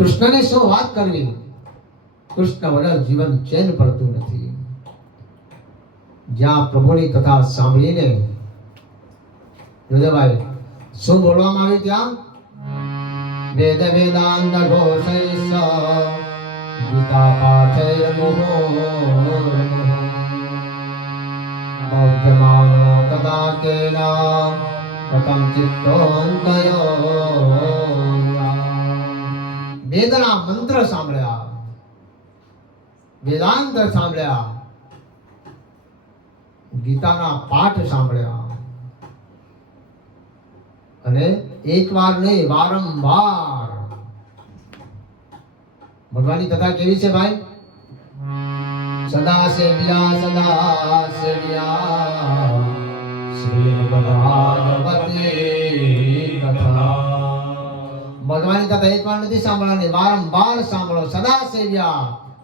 કૃષ્ણને શું વાત કરવી? કૃષ્ણ વગર જીવન ચેન પડતું નથી. જ્યાં પ્રભુની કથા સાંભળીને જોજેભાઈ શું બોલવામાં આવ્યું ત્યાં? વેદ વેદાંત ઘોષૈસ્સ ગીતા પાઠૈર બૌદ્ધમાનો કદાકેન કથમ ચિત્તોંતયો. વેદના મંત્ર સાંભળ્યા, વેદાંત સાંભળ્યા, ગીતાના પાઠ સાંભળ્યા અને એકવાર નહીં વારંવાર. ભગવાનની કથા કેવી છે ભાઈ? સદા સેવ્યા શ્રીમદ્ ભાગવતી કથા. ભગવાનની કથા એકવાર નથી સાંભળવાની, વારંવાર સાંભળો.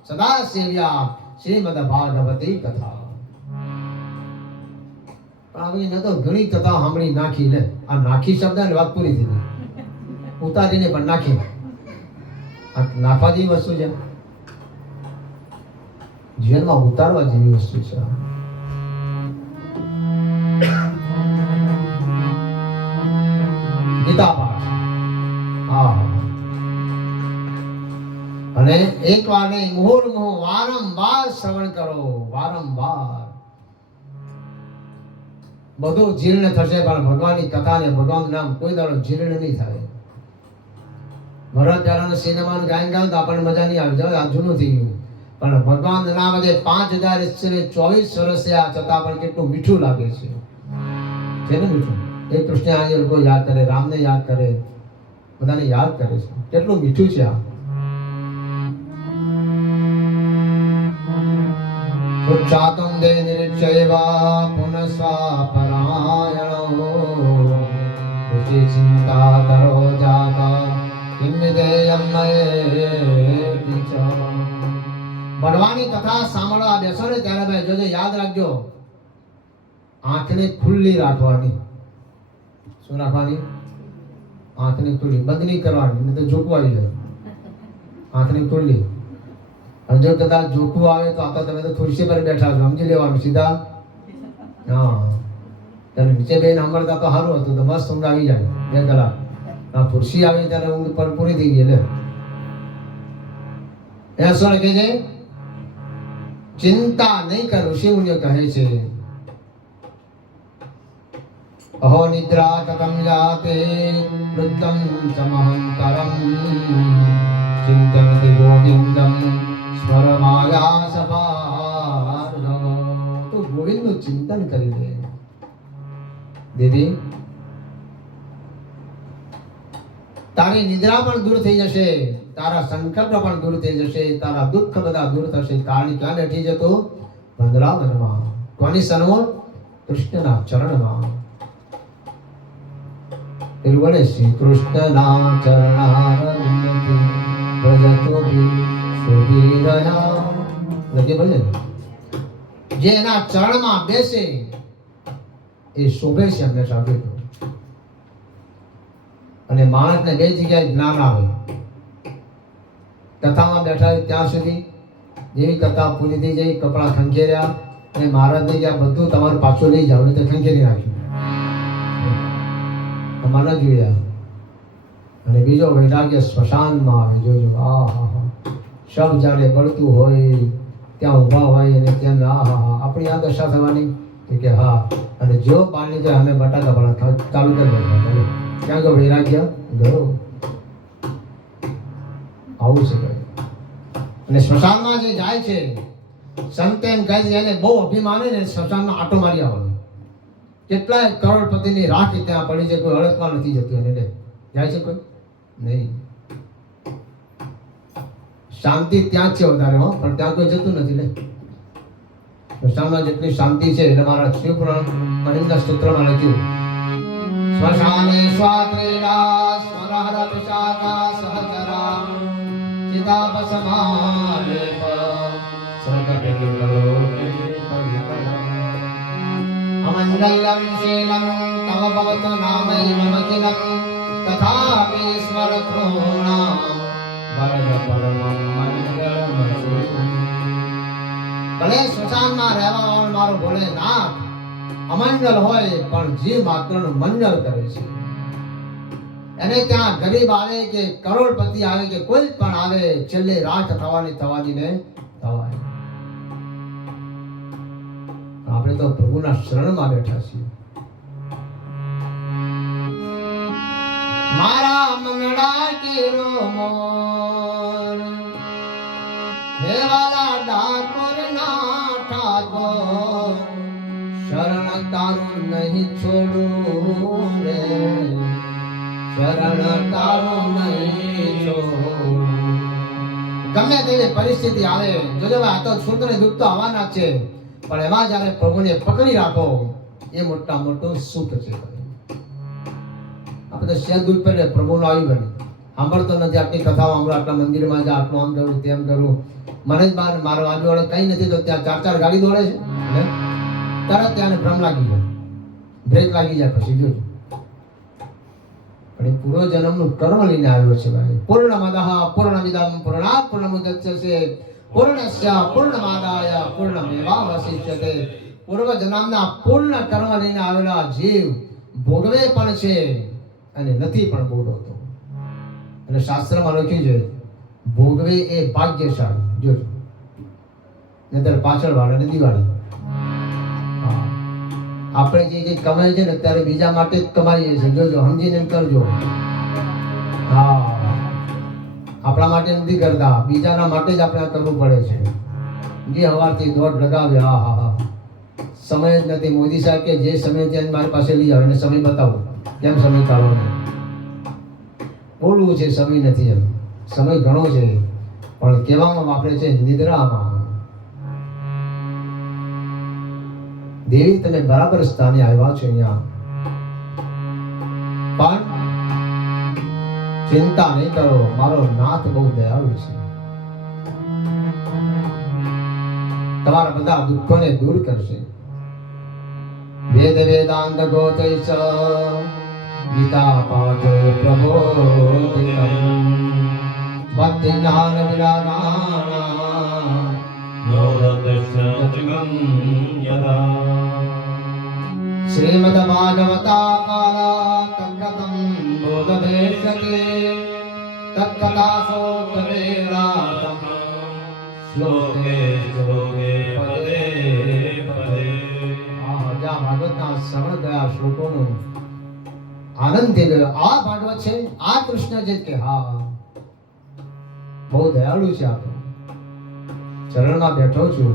સદા સેવ્યા શ્રીમદ્ ભાગવતી કથા. આપણે તો ઘણી કથા સાંભળી નાખી લે. આ નાખી શબ્દ ને વાત પૂરી થઈ. ઉતારીને પણ નાખી. આ નાખવા જેવી વસ્તુ છે? જીવનમાં ઉતારવા જેવી વસ્તુ છે. ગીતા પાઠ, હા, અને એક વાર નહીં, મુહુર્મુહુ વારંવાર શ્રવણ કરો, વારંવાર. બધું જીર્ણ થશે પણ ભગવાનની કથા ને ભગવાનનું નામ કોઈ દાડો જીર્ણ નહીં થાય. ભરત પહેલાનું સિનેમાનું ગાયન ગાયું તો આપણને મજા નહીં આવી જાય, આ જૂનું થઈ ગયું. પણ ભગવાનનું નામ આજે 5124 વર્ષ થયા છતાં પણ કેટલું મીઠું લાગે છે. કેનું મીઠું? એક કૃષ્ણ આજે લોકો યાદ કરે, રામને યાદ કરે, બધાને યાદ કરે છે. કેટલું મીઠું છે આ. ઉચ્ચાતમ દે નિરીક્ષયવા પુનસ્વા પરાયણો ઉચિ ચિંતા કરો જાતા કિમ્મિદેયમ મયેતિ ચ. ભગવાનની કથા સાંભળવા બેસો ને ત્યારે ભાઈ જોજો, યાદ રાખજો, આંખને ખુલ્લી રાખવાની. શું રાખવાની? આંખને ખુલ્લી, બંધ નહીં કરવાની, નહીં તો જોકું આવી જાય. આંખને ખુલ્લી. અને જો કદાચ જોખું આવે તો આ તમે તો ખુરશી પર બેઠા છો, સમજી લેવાનું સીધા. હા, ત્યારે નીચે બેન સાંભળતા તો સારું હતું, તો મસ્ત ઊંઘ આવી જાય 2 કલાક. ખુરશી આવી ત્યારે ઊંઘ પર પૂરી થઈ ગઈ. એટલે એ શું લખે છે? ચિંતા નહીં કર, ઋષિ મુનિઓ કહે છે. અહો નિદ્રા કથમ જાતે વૃદ્ધમ ચમહંતરમ ચિંતયતિ ગોવિંદમ સ્મરમાયા સભાર્ગવ. તો ગોવિંદનું ચિંતન કરી લે. દીદી, તારી નિદ્રા પણ દૂર થઈ જશે, તારા સંકલ્પ પણ દૂર થઈ જશે, તારા દુઃખ બધા દૂર થશે. કારણ ક્યાં બેઠી જતો? વૃંદાવનમાં. કોની સન્મુખ? કૃષ્ણના ચરણમાં. પેલું બોલે શ્રી કૃષ્ણના ચરણારવિંદે ભજતો શોભી રહ્યા. લગે બોલે જે એના ચરણમાં બેસે એ શોભે છે હંમેશા. અને માણસને 2 જગ્યાએ જ્ઞાન આવે. કથામાં બેઠા ત્યાં સુધી જેવી કથા પૂરી થઈ જાય, કપડા ખંખેર્યા અને મહારાજને ત્યાં બધું તમારું પાછું લઈ જાવ, તો ખંખેરી નાખ્યું. અમારે જોયા. અને બીજો વૈરાગ્ય સ્મશાનમાં આવે. જોજો, શબ જાણે બળતું હોય ત્યાં ઊભા હોય અને ત્યાં આપણી આ દશા થવાની કે હા. અને જો પાણી જાય અમે બટાકા ભણા ચાલુ કરી દે. ક્યાં ગયો વૈરાગ્ય? ગયો. આવું છે. અને સ્મશાનમાં જે જાય છે સંત એમ કહે છે એને બહુ અભિમાની ને સ્મશાનમાં આટો મારી આવવાનો. કેટલાય કરોડપતિની રાખ ત્યાં પડી છે, કોઈ હળકમાં નથી જતું. એને જાય છે કોઈ નહીં. શાંતિ ત્યાં જ છે વધારે, પણ ત્યાં કોઈ જતું નથી. ને સ્મશાનમાં જેટલી શાંતિ છે એટલે મારા શિવપુરાણ મહિન્દ્ર સ્તોત્રમાં લખ્યું સ્મશાને સ્વાત્રેલા સ્મરહર પિશાચા સહચરા ચિતાપસમાલેપ અમંગલમ શીલમ તવ ભવતો નામૈવ મખિલમ તથાપિ સ્મરતૃણામ ભલે સ્મશાનમાં રહેવા વાળો મારો ભોલેનાથ અમંગલ હોય પણ જીવ માત્રનું મંગળ કરે છે. એને ત્યાં ગરીબ આવે કે કરોડપતિ આવે કે કોઈ પણ આવે, છેલ્લે રાખ થવાની ને થવાય. આપણે તો પ્રભુના શરણમાં બેઠા છીએ. મારા મંગળા કેરો મોર હે વાલા ડાકોર ના ઠાકોર, શરણ તારું નહીં છોડું રે, શરણ તારું નહીં છોડું. ગમે તેવી પરિસ્થિતિ આવે, જોજો આ તો સુખ ને દુઃખ તો આવવાના છે, પણ એમાં જ્યારે પ્રભુને પકડી રાખો એ મોટા મોટું સુખ છે. આપણે તો શેર દૂધ પર પ્રભુનું આવી ગયું સાંભળતો નથી. આટલી કથાઓ સાંભળો, આટલા મંદિરમાં જા, આટલું આમ કરું તેમ કરું, મને જ બહાર મારો આજુવાળો કઈ નથી તો ત્યાં 4 ગાડી દોડે છે, તરત ત્યાં ભ્રમ લાગી જાય, બ્રેક લાગી જાય. પછી જોજો પણ એ પૂર્વ જન્મનું કર્મ લઈને આવ્યો છે ભાઈ. પૂર્ણમદઃ પૂર્ણમિદં પૂર્ણાત પૂર્ણમુદચ્યતે પૂર્ણસ્ય પૂર્ણમાદાય પૂર્ણમેવાવશિષ્યતે. પૂર્વ જન્મના પૂર્ણ કર્મ લઈને આવેલા જીવ ભોગવે પણ છે અને નથી પણ ભોગવતો. અને શાસ્ત્રમાં લખ્યું છે ભોગવે એ ભાગ્યશાળી. જોજો નહીતર પાછળ વાળાને દિવાળી. આપણે જે કમાય છે ને અત્યારે બીજા માટે જ કમાઈએ છીએ. જોજો સમજીને કરજો. હા, આપણા માટે નથી કરતા, બીજાના માટે જ આપણે કરવું પડે છે. જે હવારથી દોડ લગાવે, હા હા હા, સમય જ નથી. મોદી સાહેબ કે જે સમય ત્યાં મારી પાસે લઈ આવે એને સમય બતાવો, કેમ સમય કાઢવાનો. બોલવું છે સમય નથી, એમ સમય ઘણો છે પણ કહેવામાં વાપરે છે નિદ્રામાં. દેવી તમે બરાબર સ્થાને આવ્યા છો અહીંયા, પણ ચિંતા નહીં કરો, મારો નાથ બહુ દયાળુ છે. તમારા બધા દુઃખોને દૂર કરશે. વેદ વેદાંત ગોતૈસ ગીતા પાઠ પ્રબોધિતમ ભક્તિ જ્ઞાન વિરાગાના શ્રીમદ ભાગવતા કાલા તક્કતમ બોધદેશકે તત્કથાસોપદેરાતમ શ્લોકે શ્લોકે પદે પદે. જ્યાં ભાગવતના શ્રવણ ગયા શ્લોકોનો આનંદ થઈ ગયો. આ ભાગવત છે, આ કૃષ્ણ છે કે હા બહુ દયાળુ છે. આ ચરણમાં બેઠો છું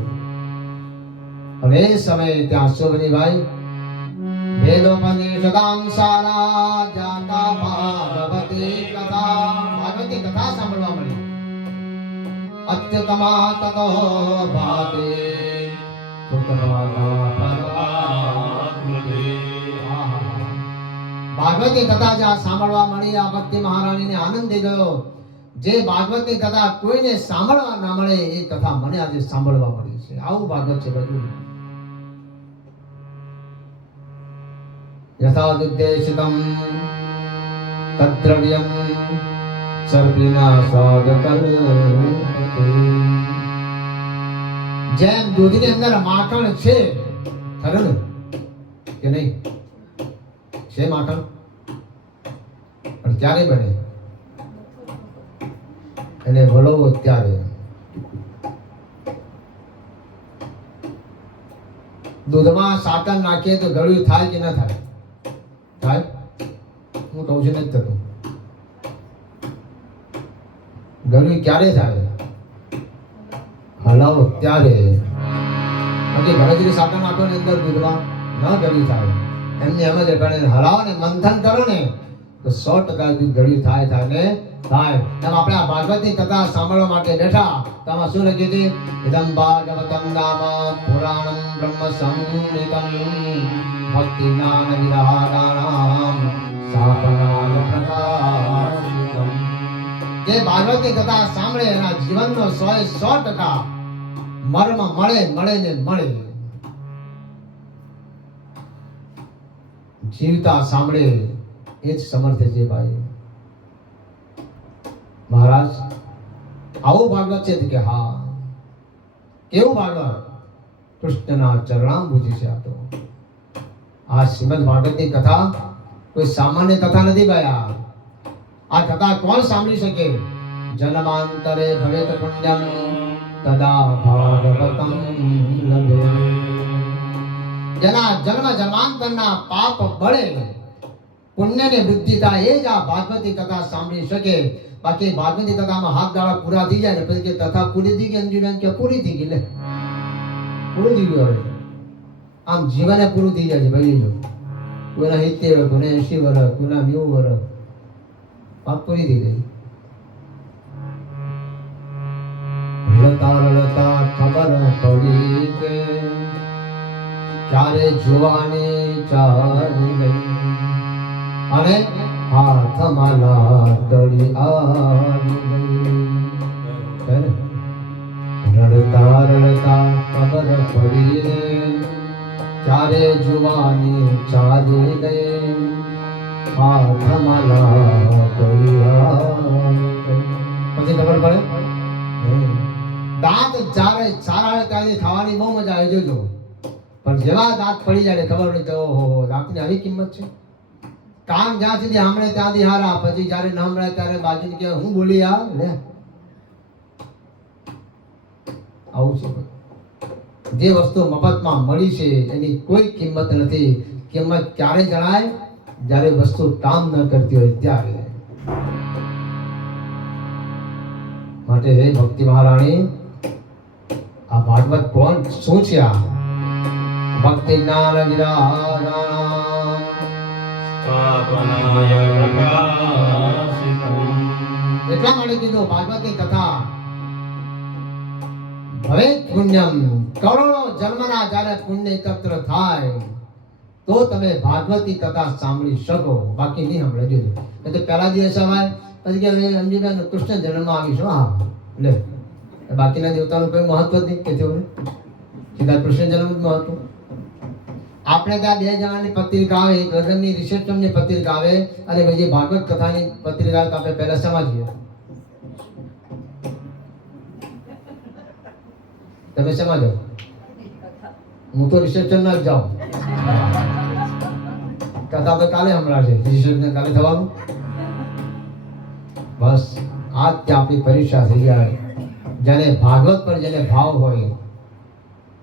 અને એ સમયે ત્યાં શોભનીભાઈ વેદોપનિષદાં સારા જાતા ભાગવતી કથા સાંભળવા મળી. અત્યતમા તતો ભાતે ભાગવતી કથા જ્યાં સાંભળવા મળી, આ ભક્તિ મહારાણીને આનંદ થઈ ગયો. જે ભાગવતની કથા કોઈને સાંભળવા ના મળે એ કથા મને આજે સાંભળવા મળી છે. આવું ભાગવત છે બધું. યથાદુદ્દેશિતમ તદ્દ્રવ્યમ સર્પિના સ્વાદકલ્પતે. જેમ દૂધની અંદર માખણ છે, ખરું ને કે નહીં? છે માખણ, પણ ક્યારે બને? એને વળવો ત્યારે. દૂધમાં સાકર નાખીએ તો ગળ્યું થાય કે ના થાય? થાય. હું કહું છું નથી થતું. ગળ્યું ક્યારે થાય? હલાવો ત્યારે. બાકી ઘણી સાકર નાખો ને અંદર દૂધમાં ન ગળ્યું થાય. એમને એમ જ હલાવો ને મંથન કરો ને તો 100% દૂધ ગળ્યું થાય ને થાય. એમ આપણે આ ભાગવતની કથા સાંભળવા માટે બેઠા તો આમાં શું લખ્યું છે? ઇદં ભાગવતં નામ પુરાણં બ્રહ્મ સંહિતં ભક્તિ જ્ઞાન વિરાગાણામ સાપનાય પ્રકાશિતમ. જે ભાગવતની કથા સાંભળે એના જીવનનો 100% મર્મ મળે ને મળે. જીવતા સાંભળે એ જ સમર્થ છે ભાઈ. મહારાજ આવું ભાગવત છે કે હા, કેવું ભાગવત? કૃષ્ણના ચરણાંબુજી છે. આ તો આ શ્રીમદ ભાગવતની કથા કોઈ સામાન્ય કથા નથી ભાઈ. આ કથા કોણ સાંભળી શકે? જન્માંતરે ભવેત પુણ્યમ તદા ભાગવતમ લભે. જેના જન્મ જન્માંતરના પાપ બળે પુણ્યની વૃદ્ધિ થાય એ જ આ ભાગવતી કથા સાંભળી શકે. બાકી ભાગવતી કથામાં હાથ દાડા પૂરા થઈ જાય ને પછી કે કથા પૂરી થઈ ગઈ, અંજુબેન કે પૂરી થઈ ગઈ, લે પૂરું થઈ ગયું. હવે આમ જીવને પૂરું થઈ જાય છે ભાઈ. જો કોઈના 70 વર્ષ, કોઈને 80 વર્ષ, કોઈના 90 વર્ષ, વાત પૂરી થઈ ગઈ. રડતા રડતા ખબર પડી કે ક્યારે જોવાની ચાલી ગઈ અને હાથમાં લાકડી આવી ગઈ. રડતા રડતા ખબર પડી ક્યારે જોવાની ચાલી ગઈ, હાથમાં લાકડી આવી ગઈ. પછી ખબર પડે દાંત જ્યારે સારા ત્યારે ખાવાની બહુ મજા આવે જોજો. પણ જેવા દાંત પડી જાય ખબર પડી તો ઓહો, દાંતની આવી કિંમત છે. કામ જ્યાં સુધી સાંભળે ત્યાંથી હારા, પછી જ્યારે ન મળે ત્યારે બાજુને કે હું બોલી આ લે. આવું છે. જે વસ્તુ મફતમાં મળી છે એની કોઈ કિંમત નથી. કિંમત ક્યારે જણાય? જ્યારે વસ્તુ કામ ન કરતી હોય ત્યારે. માટે હે ભક્તિ મહારાણી, આ ભાગવત કોણ શું છે? આ ભક્તિ જ્ઞાન એટલા માટે કીધું ભાગવતની કથા હવે પુણ્યમ, કરોડો જન્મના જ્યારે પુણ્ય એકત્ર થાય તો તમે ભાગવતી કથા સાંભળી શકો. બાકી નહીં સાંભળે જોજો. એ તો પહેલા દિવસ આવે પછી કે અંજુબેન કૃષ્ણ જન્મમાં આવીશું. હા લે, બાકીના દેવતાનું કોઈ મહત્વ જ નહીં કે થયું. સીધા કૃષ્ણ જન્મ જ મહત્વ. આપણે ત્યાં 2 જણાની પત્રિકા આવે, લગ્નની રિસેપ્શનની પત્રિકા આવે અને પછી ભાગવત કથાની પત્રિકા તો આપણે પહેલા સમજીએ. તમે સમજો. હું તો રિસેપ્શન ના જ જાઉં. કથા તો કાલે હમણાં છે, રિસેપ્શન કાલે થવાનું. બસ આજ ત્યાં આપણી પરીક્ષા થઈ જાય. જેને ભાગવત પર જેને ભાવ હોય,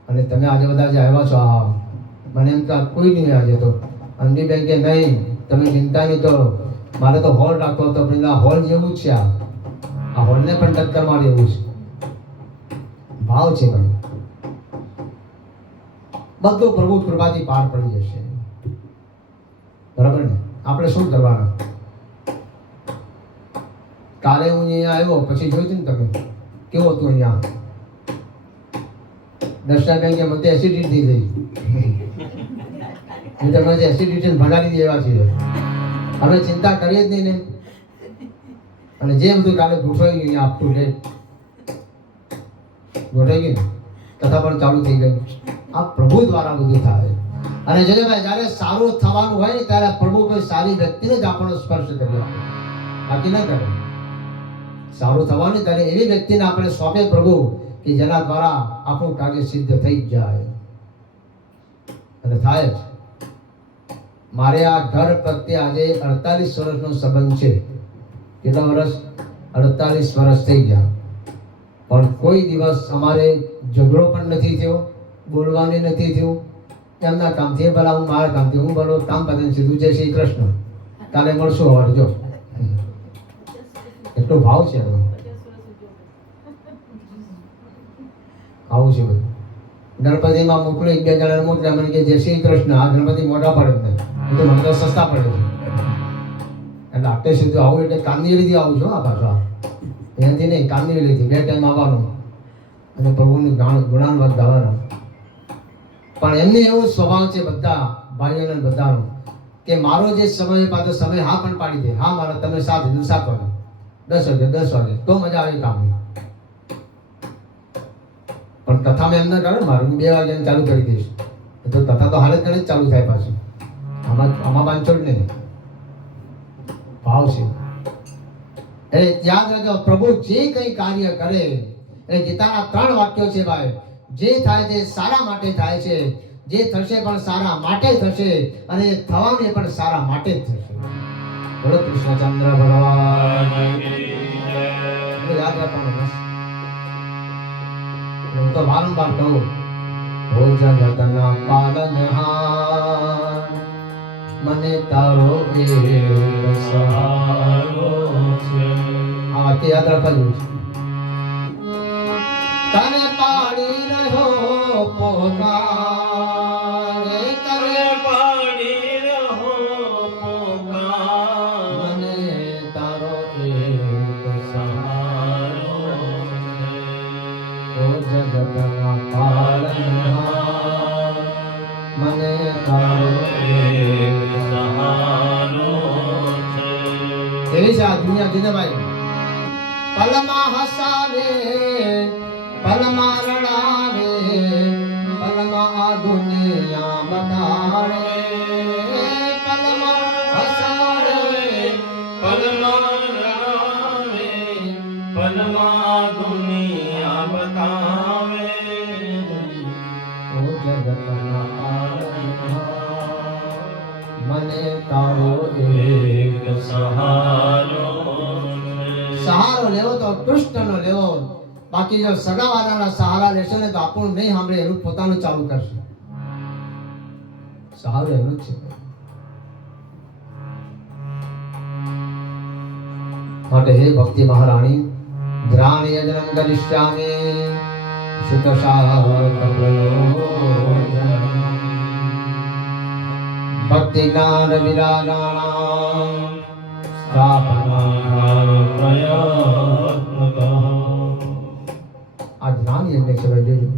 અને તમે આજે બધા જે આવ્યા છો, આ મને એમ તો કોઈ નહીં આજે તો અંજલીબેન કે નહીં તમે ચિંતા નહીં કરો, મારે તો હોલ રાખવો હતો, પણ આ હોલ જેવું જ છે. આ હોલને પણ ટક્કર મારી એવું છે. ભાવ છે ભાઈ. બધું પ્રભુ કૃપાથી પાર પડી જશે. બરાબર ને? આપણે શું કરવાના? કાલે હું અહીંયા આવ્યો પછી જોયું ને તમે કેવું હતું અહીંયા. દર્શનાબેન કે મને એસિડિટી થઈ ગઈ. હું તમને એસિડિટી ભગાડી દેવા છીએ. હવે ચિંતા કરીએ જ નહીં ને. અને જેમ તું કાલે ગોઠવાઈ ગયું અપ ટુ ડેટ ગોઠવાઈ ગયું, કથા પણ ચાલુ થઈ ગઈ. આ પ્રભુ દ્વારા બધું થાય. અને જોજે ભાઈ, જ્યારે સારું થવાનું હોય ને ત્યારે પ્રભુ કોઈ સારી વ્યક્તિને જ આપણો સ્પર્શ કર્યો, બાકી ન કરે. સારું થવાનું ત્યારે એવી વ્યક્તિને આપણે સોંપે પ્રભુ કે જેના દ્વારા આપણું કાર્ય સિદ્ધ થઈ જાય. અને થાય જ. મારે આ ઘર પ્રત્યે આજે 48 વર્ષનો સંબંધ છે. કેટલા વર્ષ? 48 વર્ષ થઈ ગયા. પણ કોઈ દિવસ અમારે ઝઘડો પણ નથી થયો, બોલવાની નથી થયું. એમના કામથી ભલા, હું મારા કામથી હું ભલો, કામ પતન સીધું. જય શ્રી કૃષ્ણ. કાલે મળશું. હવે જો એટલો ભાવ છે. આવું છે બધું. ગણપતિમાં મોકલું, 1-2 જણાને મોકલ્યા, મને કે જય શ્રી કૃષ્ણ. આ ગણપતિ મોટા પડે ને તો મને તો સસ્તા પડે છે. એટલે આટલે સુધી આવું એટલે કામની લીધી આવું છું. આ પાછા એનાથી નહીં, કામની લીધી 2 ટાઈમ આવવાનું અને પ્રભુનું ગુણાનવાદ ગાવાનું. પણ એમને એવો સ્વભાવ છે બધા ભાઈઓને બધાનો કે મારો જે સમય પાછો સમય હા પણ પાડી દે. હા મારા તમે 7 વાગે 7 વાગે, 10 વાગે 10 વાગે, તો મજા આવે કામની. પણ કથામાં એમ ના કરે મારું, હું 2 વાગે ચાલુ કરી દઈશ તો કથા તો હાલ જ ગણે ચાલુ થાય પાછું. આમાં બાંધછોડ નહીં. ભાવ છે. એ યાદ રાખજો, પ્રભુ જે કંઈ કાર્ય કરે એ ગીતાના 3 વાક્યો છે ભાઈ. જે થાય તે સારા માટે થાય છે, જે થશે પણ સારા માટે થશે, અને થવાનું એ પણ સારા માટે જ થશે. બોલો કૃષ્ણચંદ્ર ભગવાન યાદ રાખવાનું બસ. હું તો વારંવાર કહું, હો જગતના પાલનહાર, મને તારો એક સહારો છે. આ વાક્ય યાદ રાખવાનું છે. તને પાડી રહ્યો પોકારે, તને પાડી રહ્યો પોકાર, મને તારો એક સહારો છે. ઓ જગતના પાલનહાર, મને તારો એક સહારો છે. એવી છે આ દુનિયા જીનેભાઈ. પલમાં હસાવે, પલમાં રડાવે, પલમાં આ દુનિયા બતાડે. પલમાં હસાવે, પલમાં રડાવે, પલમાં દુનિયા બતાવે. ઓ જગતના પાલનહાર, મને તારો એક સહારો. સહારો લેવો તો કૃષ્ણનો લેવો. બાકી જો સગાવાળાના સહારા લેશો ને તો આપણું નહીં સાંભળે, એનું પોતાનું ચાલુ કરશે. સહારો એનું જ છે. માટે હે ભક્તિ મહારાણી, ધ્યાન યજ્ઞમ કરિષ્યામિ ભક્તિ જ્ઞાન વિરાગાણાં આ જ્ઞાન યજ્ઞ છે ભાઈ. જોજો,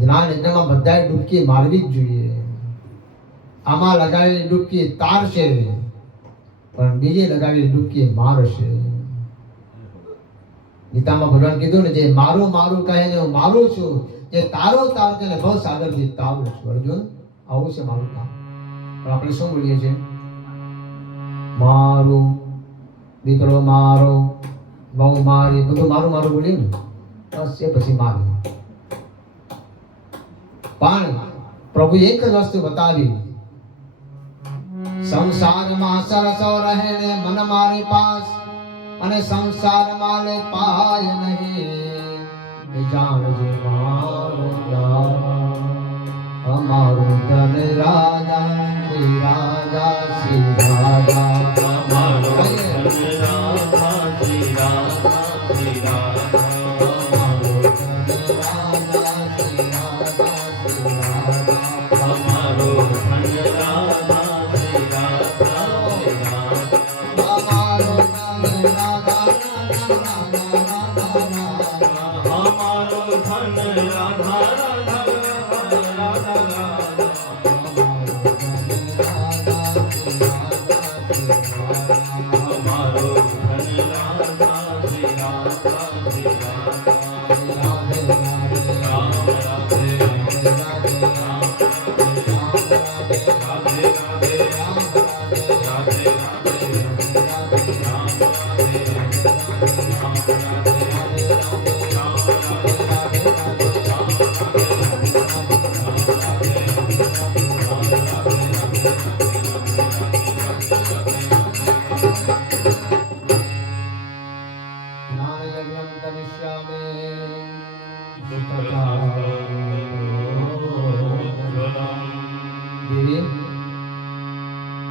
જ્ઞાન યજ્ઞમાં બધાએ ડૂબકી મારવી જ જોઈએ. આમાં લગાવેલી ડૂબકી તારશે, પણ બીજે લગાવેલી ડૂબકી મારશે. ગીતામાં ભગવાન કીધું ને, જે મારું મારું કહે ને હું મારું છું, જે તારો તાર કહે ને બહુ સાગરથી તારું છું. અર્જુન, આવું છે મારું કામ. પણ આપણે શું બોલીએ છીએ? મારું, દીકરો મારો, બહુ મારી, બધું મારું મારું બોલ્યું ને, બસ એ પછી મારું. પણ પ્રભુ એક જ વસ્તુ બતાવી, સંસારમાં સરસો રહે ને મન મારી પાસ, અને સંસારમાં લે પાય નહીં. જાણજે મારું અમારું ધન રાજા, શ્રી રાજા, શ્રી રાજા.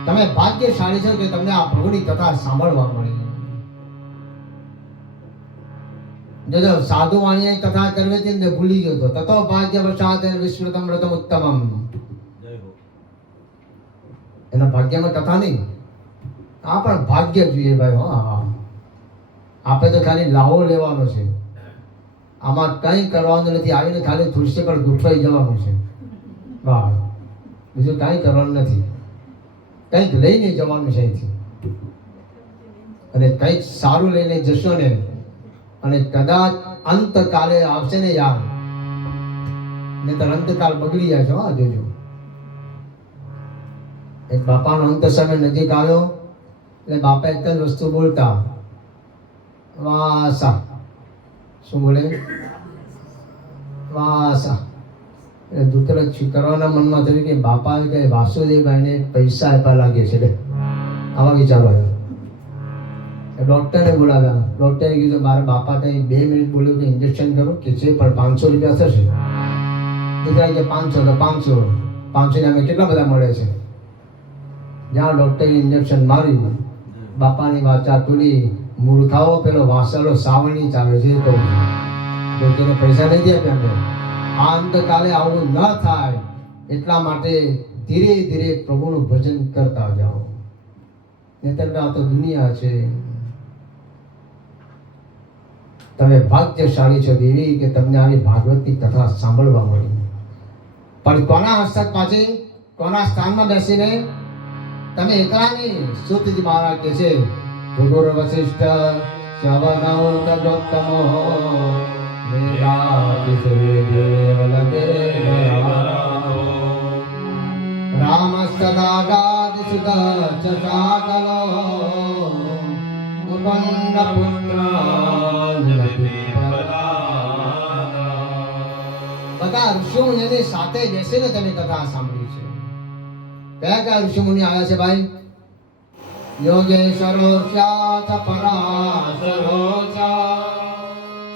તમે ભાગ્યશાળી છો કે તમને આ પ્રભુની કથા સાંભળવા મળી. જો સાધુ વાણીએ કથા કરવી હતી ને ભૂલી ગયો તો તતો ભાગ્ય વશાત વિસ્મૃતમ વ્રતમ ઉત્તમમ. એના ભાગ્યમાં કથા નહીં, આ પણ ભાગ્ય જોઈએ ભાઈ. હા, આપણે તો ખાલી લાવો લેવાનો છે, આમાં કંઈ કરવાનું નથી. આવીને ખાલી ખુરશી પર ગોઠવાઈ જવાનું છે, બહાર બીજું કાંઈ કરવાનું નથી. કંઈક લઈને જવાનું છે અહીંથી, અને કંઈક સારું લઈને જશો ને, અને કદાચ અંતકાલે આવશે ને યાર, નહીંતર અંતકાલ બગડી જાય છે. હા, જોજો. એક બાપાનો અંત સમય નજીક આવ્યો, એટલે બાપા એક જ વસ્તુ બોલતા, વાસા. શું બોલે? વાસા. એટલે દૂતરા છોકરાઓના મનમાં થયું કે બાપા કે વાસુદેવભાઈને પૈસા આપ્યા લાગે છે. આવા વિચારો આવ્યો. ડૉક્ટરને બોલાવ્યા. ડૉક્ટરે કીધું મારા બાપા કંઈ 2 મિનિટ બોલ્યું કે ઇન્જેક્શન કરો કે છે પણ 500 રૂપિયા થશે. દીકરા કે 500 તો 500 500 અમે કેટલા બધા મળે છે. જ્યાં ડૉક્ટરે ઇન્જેક્શન માર્યું, બાપાની વાચા તૂલી. મૂર્ખાઓ પેલો વાસળો સાવણી ચાલે છે કહું છું. તેને પૈસા નથી આપ્યા મેં. આ અંતકાલે આવું ન થાય એટલા માટે ધીરે ધીરે પ્રભુનું ભજન કરતા જાઓ. નહીંતર આ તો દુનિયા છે. તમે ભાગ્યશાળી છો દેવી કે તમને આવી ભાગવતની કથા સાંભળવા મળી. પણ કોના હસ્તક પાછી, કોના સ્થાનમાં બેસીને? તમે એકલા નહીં. સુતજી મહારાજ કહે છે ગુરુર વશિષ્ઠ શ્રવણો તદોત્તમો રામસ્તદાગાદિસુતઃ ચ સાકલો મુકુંદ બધા ઋષિમુનિઓની સાથે બેસીને તમે કથા સાંભળી છે. કયા કયા ઋષિમુનિ આવ્યા છે ભાઈ? યોગેશ્વરો સ્યાત પરાશરો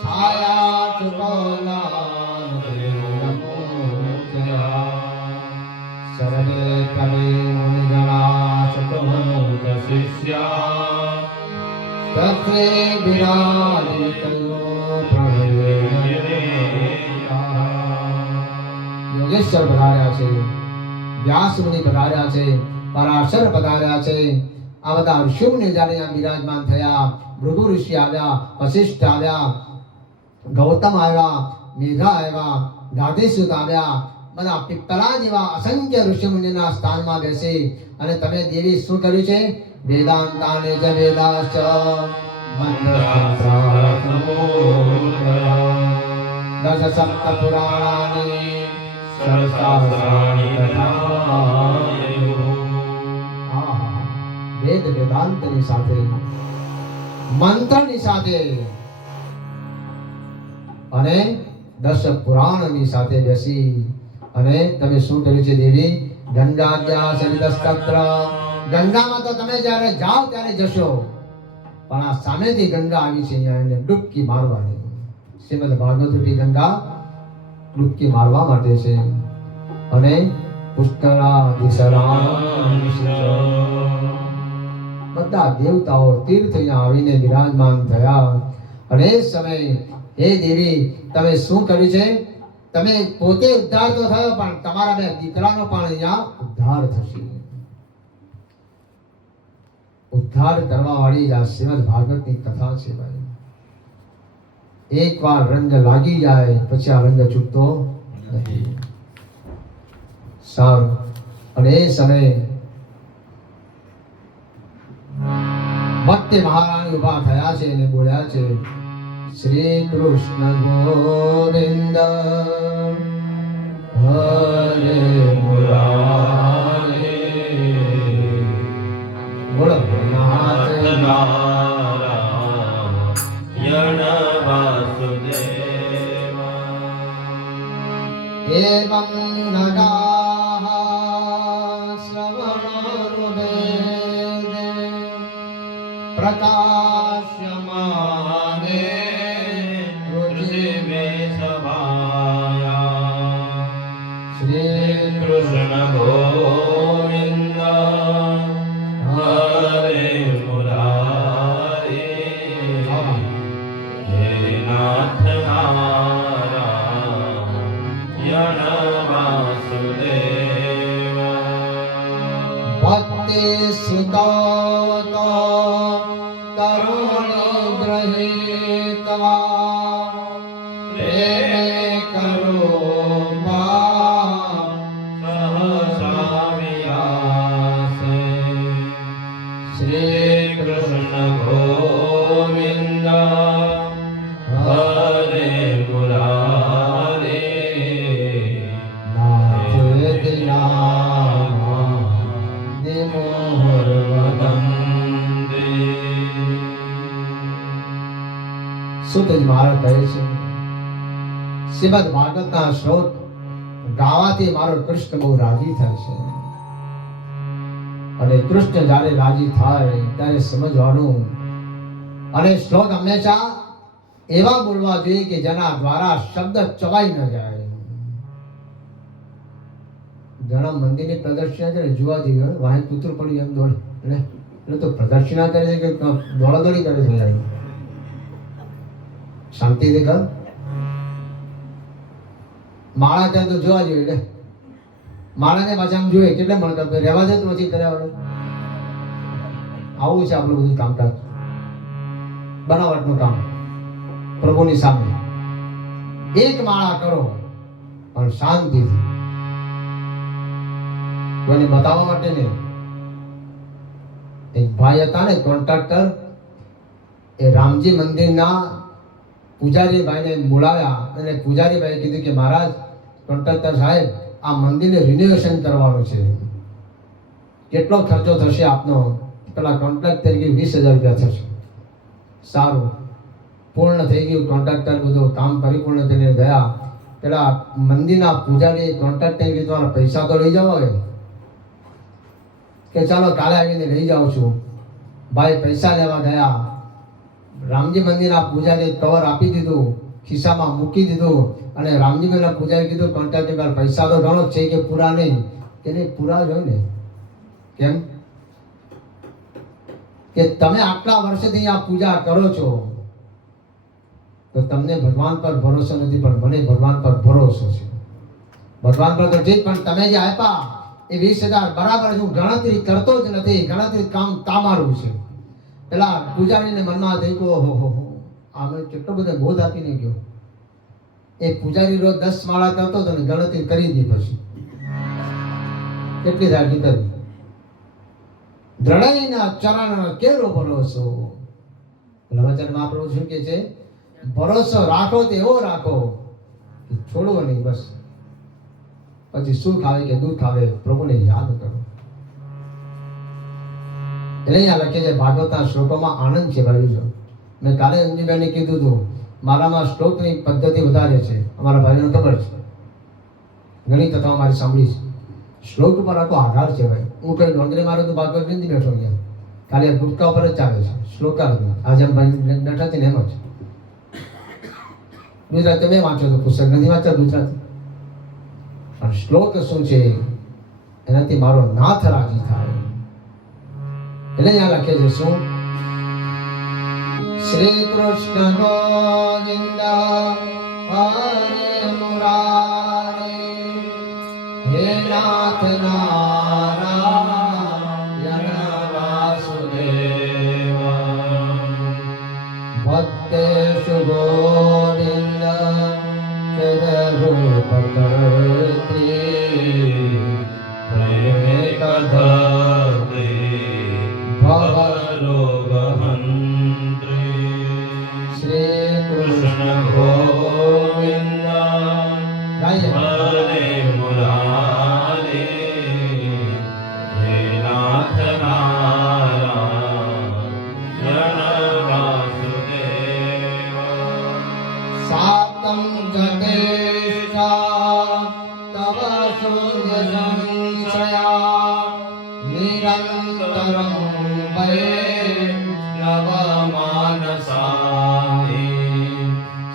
છાયા ચુકોલા સર્વે કવિ મુનિગણા સુખમુખ શિષ્યા તત્રે વિરાજિતયો પ્રભવે. યોગેશ્વર પધાર્યા છે, વ્યાસ મુનિ પધાર્યા છે, પરાશર પધાર્યા છે. આ બધા ઋષિઓને જ્યારે અહીંયા બિરાજમાન થયા. ભૃગુ ઋષિ આવ્યા, વશિષ્ઠ આવ્યા, ગૌતમ આવ્યા, મેઘા આવ્યા, ગાધીસુત આવ્યા. બધા પિપ્પલા જેવા અસંખ્ય ઋષિમુનિના સ્થાનમાં બેસી અને તમે દેવી શું કર્યું છે? વેદાંતાને જ વેદાશ્ચ દશ સપ્ત પુરાણાની વેદ વેદાંતની સાથે, મંત્રની સાથે અને 10 પુરાણની સાથે બેસી અને તમે શું કર્યું છે દેવી? ગંગાદ્યા સરિતસ્તત્ર. ગંગામાં તો તમે જ્યારે જાઓ ત્યારે જશો, પણ આ સામેથી ગંગા આવી છે અહીંયા એને ડૂબકી મારવાની. શ્રીમદ ભાગવતરૂપી ગંગા ડૂબકી મારવા માટે છે. અને પુષ્કરા બધા દેવતાઓ તીર્થ અહીંયા આવીને બિરાજમાન થયા. અને એ સમયે હે દેવી તમે શું કર્યું છે? તમે પોતે ઉદ્ધાર તો થયો, પણ તમારા 2 દીકરાનો પણ અહીંયા ઉદ્ધાર થશે. ઉદ્ધાર કરવા વાળી આ શ્રીમદ ભાગવતની કથા છે ભાઈ. એકવાર રંગ લાગી જાય પછી આ રંગ છૂટતો નથી. સારું. અને એ સમયે ભક્તિ મહારાણી ઉભા થયા છે અને બોલ્યા છે શ્રી કૃષ્ણ ગોવિંદ હરે મુરારે. બોલો નારાયણ વાસુદેવ. એવં નગાઃ શ્રવણોર્વેદે પ્રકાશ્યમાને રુચિમે સભાયા. શ્રી કૃષ્ણ ગોવિંદ હરે મુરારે. હે નાથ નારાયણ વાસુદેવ. ભક્તિ સુતો કરુણે ગ્રહિત્વા પ્રેમે કરો સહસાવ્યાસે. શ્રી કૃષ્ણ ગોવિંદ હરે મુરારે. નાથ દિના નિમોહર વદન સુતજી મહારાજ કહે છે શ્રીમદ ભાગવતના શ્લોક ગાવાથી મારો કૃષ્ણ બહુ રાજી થાય છે, અને કૃષ્ણ જ્યારે રાજી થાય ત્યારે સમજવાનું, અને શ્લોક હંમેશા એવા બોલવા જોઈએ કે જેના દ્વારા શબ્દ ચવાઈ ન જાય. ઘણા મંદિરની પ્રદક્ષિણા છે જોવા જેવી, વાહન કૂતરું પડ્યું એમ દોડે એટલે તો પ્રદક્ષિણા કરે છે કે દોડાદોડી કરે છે? શાંતિથી કર. માળા ત્યાં તો જોવા જોઈએ, એટલે માળાને પાછા આમ જોઈએ કેટલે મણ કરતો રહેવા દે તો નથી કર્યા વડે. આવું છે આપણું બધું કામકાજ, બનાવટનું કામ પ્રભુની સામે. એક માળા કરો પણ શાંતિથી, કોઈને બતાવવા માટે નહીં. એક ભાઈ હતા ને કોન્ટ્રાક્ટર, એ રામજી મંદિરના પૂજારીભાઈને બોલાવ્યા અને પૂજારીભાઈ કીધું કે મહારાજ કોન્ટ્રાક્ટર સાહેબ આ મંદિરને રિનોવેશન કરવાનું છે, કેટલો ખર્ચો થશે આપનો? પેલા કોન્ટ્રાક્ટ તરીકે 20,000 રૂપિયા થશે. સારું, પૂર્ણ થઈ ગયું. કોન્ટ્રાક્ટર બધું કામ પરિપૂર્ણ થઈને ગયા. પેલા મંદિરના પૂજારી કોન્ટ્રાક્ટરને કીધું તમારા પૈસા તો લઈ જાઓ હવે, કે ચાલો કાલે આવીને લઈ જાઉં છું. ભાઈ પૈસા લેવા ગયા. રામજી મંદિરના પૂજારીએ કવર આપી દીધું, ખિસ્સામાં મૂકી દીધું, અને રામજી મંદિરના પૂજારીએ કીધું કોન્ટ્રાક્ટર પૈસા તો ઘણો છે કે પૂરા નહીં? કે નહીં, પૂરા જ હોય ને. કેમ કે તમે આટલા વર્ષથી આ પૂજા કરો છો તો તમને ભગવાન પર ભરોસો નથી, પણ મને ભગવાન પર ભરોસો છે. ભગવાન પર તો ઠીક, પણ તમે જે આપ્યા એ 20,000 બરાબર હું ગણતરી કરતો જ નથી. ગણતરી કામ તમારું છે. પેલા પૂજારીને મનમાં થઈ ગયો, ઓહો આમે કેટલો બધો બોધ આપીને ગયો. એ પૂજારી રોજ 10 માળા કરતો હતો ને ગણતરી કરી દી, પછી કેટલી થાય કરી. દ્રઢઈના ચરણ કેરો ભરોસો. લવચન મહાપ્રભુ શું કે છે? ભરોસો રાખો તો એવો રાખો કે છોડવો નહીં. બસ પછી સુખ આવે કે દુઃખ આવે પ્રભુને યાદ કરો. એટલે અહીંયા લખે છે ભાગવતના શ્લોકોમાં આનંદ છે. ભાઈ મેં કાલે અંજુબેનને કીધું હતું મારામાં શ્લોકની પદ્ધતિ વધારે છે. અમારા ભાઈઓને ખબર છે, ઘણી કથાઓ મારી સાંભળી છે. શ્લોક ઉપર આખો આધાર છે ભાઈ. હું કઈ ડોંગરી મારું તો ભાગવત નથી બેઠો અહીંયા, ખાલી ગુટકા ઉપર જ ચાલે છે. શ્લોકાર્થમાં આજે બેઠા છે ને એમ જ. ગુજરાત તમે વાંચો તો પુસ્તક નથી વાંચતા ગુજરાતી, પણ શ્લોક શું છે એનાથી મારો નાથ રાજી થાય. એટલે અહીંયા લખે છે શું? શ્રી કૃષ્ણ ગોવિંદ હરે મુરારે, હે નાથ નારાયણ વાસુદેવ, ભક્તેષુ ગોવિંદ ચરરૂપ કરત્રી, પ્રેમે કથતે ભવરોગહંત્રી. શ્રી કૃષ્ણ ગોવિંદ હરે મુરારે, હે નાથ નારાયણ વાસુદેવ. સાતમ ગતેશા તવ સૂર્ય સંશ્રયા, નિરંતરં વૈષ્ણવમાનસામિ.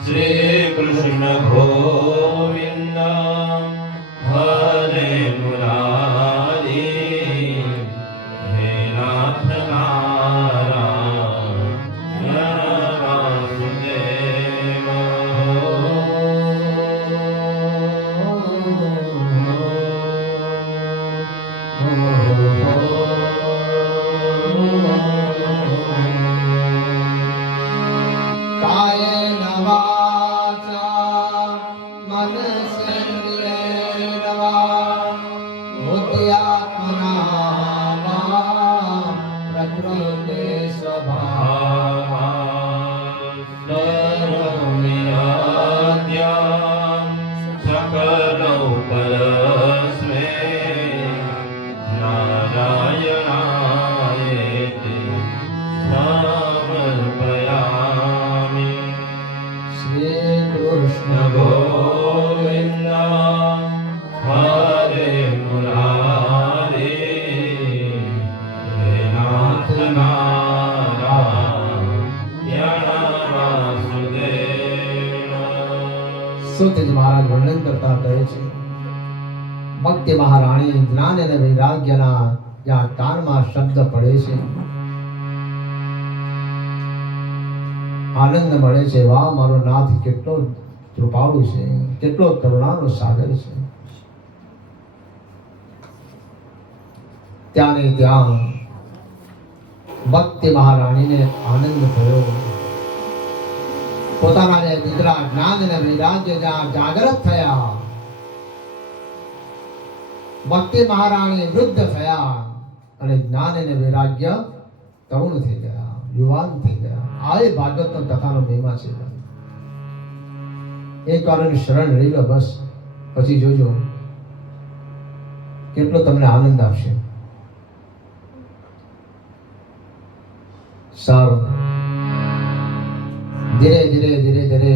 શ્રી કૃષ્ણ ગોવિંદ હરે મુરારી, હે નાથ નારાયણ વાસુદેવ. કાયેન વાચા મનસેન્દ્રિયૈર્વા બુદ્ધ્યાત્મના વા પ્રકૃતે સ્વભાવાत् કરોમિ અદ્યા સકલૌ પરસ્મે નારાયણાયેતિ સમર્પયામિ. અશ્વત્થજી મહારાજ વર્ણન કરતા કહે છે, ભક્તિ મહારાણી જ્ઞાન અને વૈરાગ્યના જ્યાં કાનમાં શબ્દ પડે છે આનંદ મળે છે. વાહ, મારો નાથ કેટલો કૃપાળુ છે, કેટલો કરુણાનો સાગર છે. ત્યારે ત્યાં ભક્તિ મહારાણીને આનંદ થયો. પોતાના જે દીકરા જ્ઞાન અને વૈરાગ્ય જ્યાં જાગૃત થયા, ભક્તિ મહારાણી વૃદ્ધ થયા અને જ્ઞાન અને વૈરાગ્ય તરુણ થઈ ગયા, યુવાન થઈ ગયા. આ એ ભાગવતનો કથાનો મહિમા છે. એક વાર એની શરણ લઈ લો બસ, પછી જોજો કેટલો તમને આનંદ આવશે. સારું, ધીરે ધીરે ધીરે ધીરે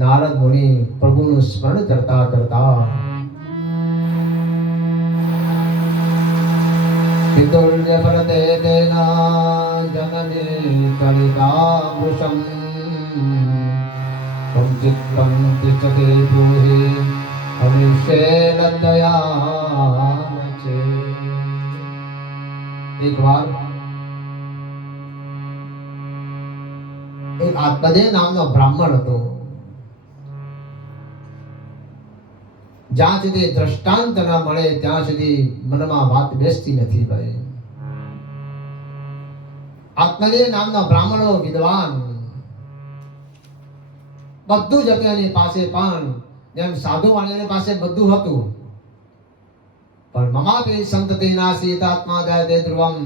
નારદ મુનિ પ્રભુનું સ્મરણ કરતા કરતા પિતુલ્ય પરતે તેના જનની કલિકામૃષમ સંચિત્તં તિષ્ઠતે ભૂહિ અનિશ્ચેલતયાચે. એક વાર એક આત્મદેવ નામનો બ્રાહ્મણ હતો. જ્યાં સુધી દ્રષ્ટાંત ન મળે ત્યાં સુધી મનમાં વાત બેસતી નથી. ભાઈ, આત્મદેવ નામનો બ્રાહ્મણો વિદ્વાન, બધું જ હતું એની પાસે, પણ જેમ સાધુ વાણીની પાસે બધું હતું, પણ મમાપી સંતતિ નાસીત આત્મા જાયતે ધ્રુવમ.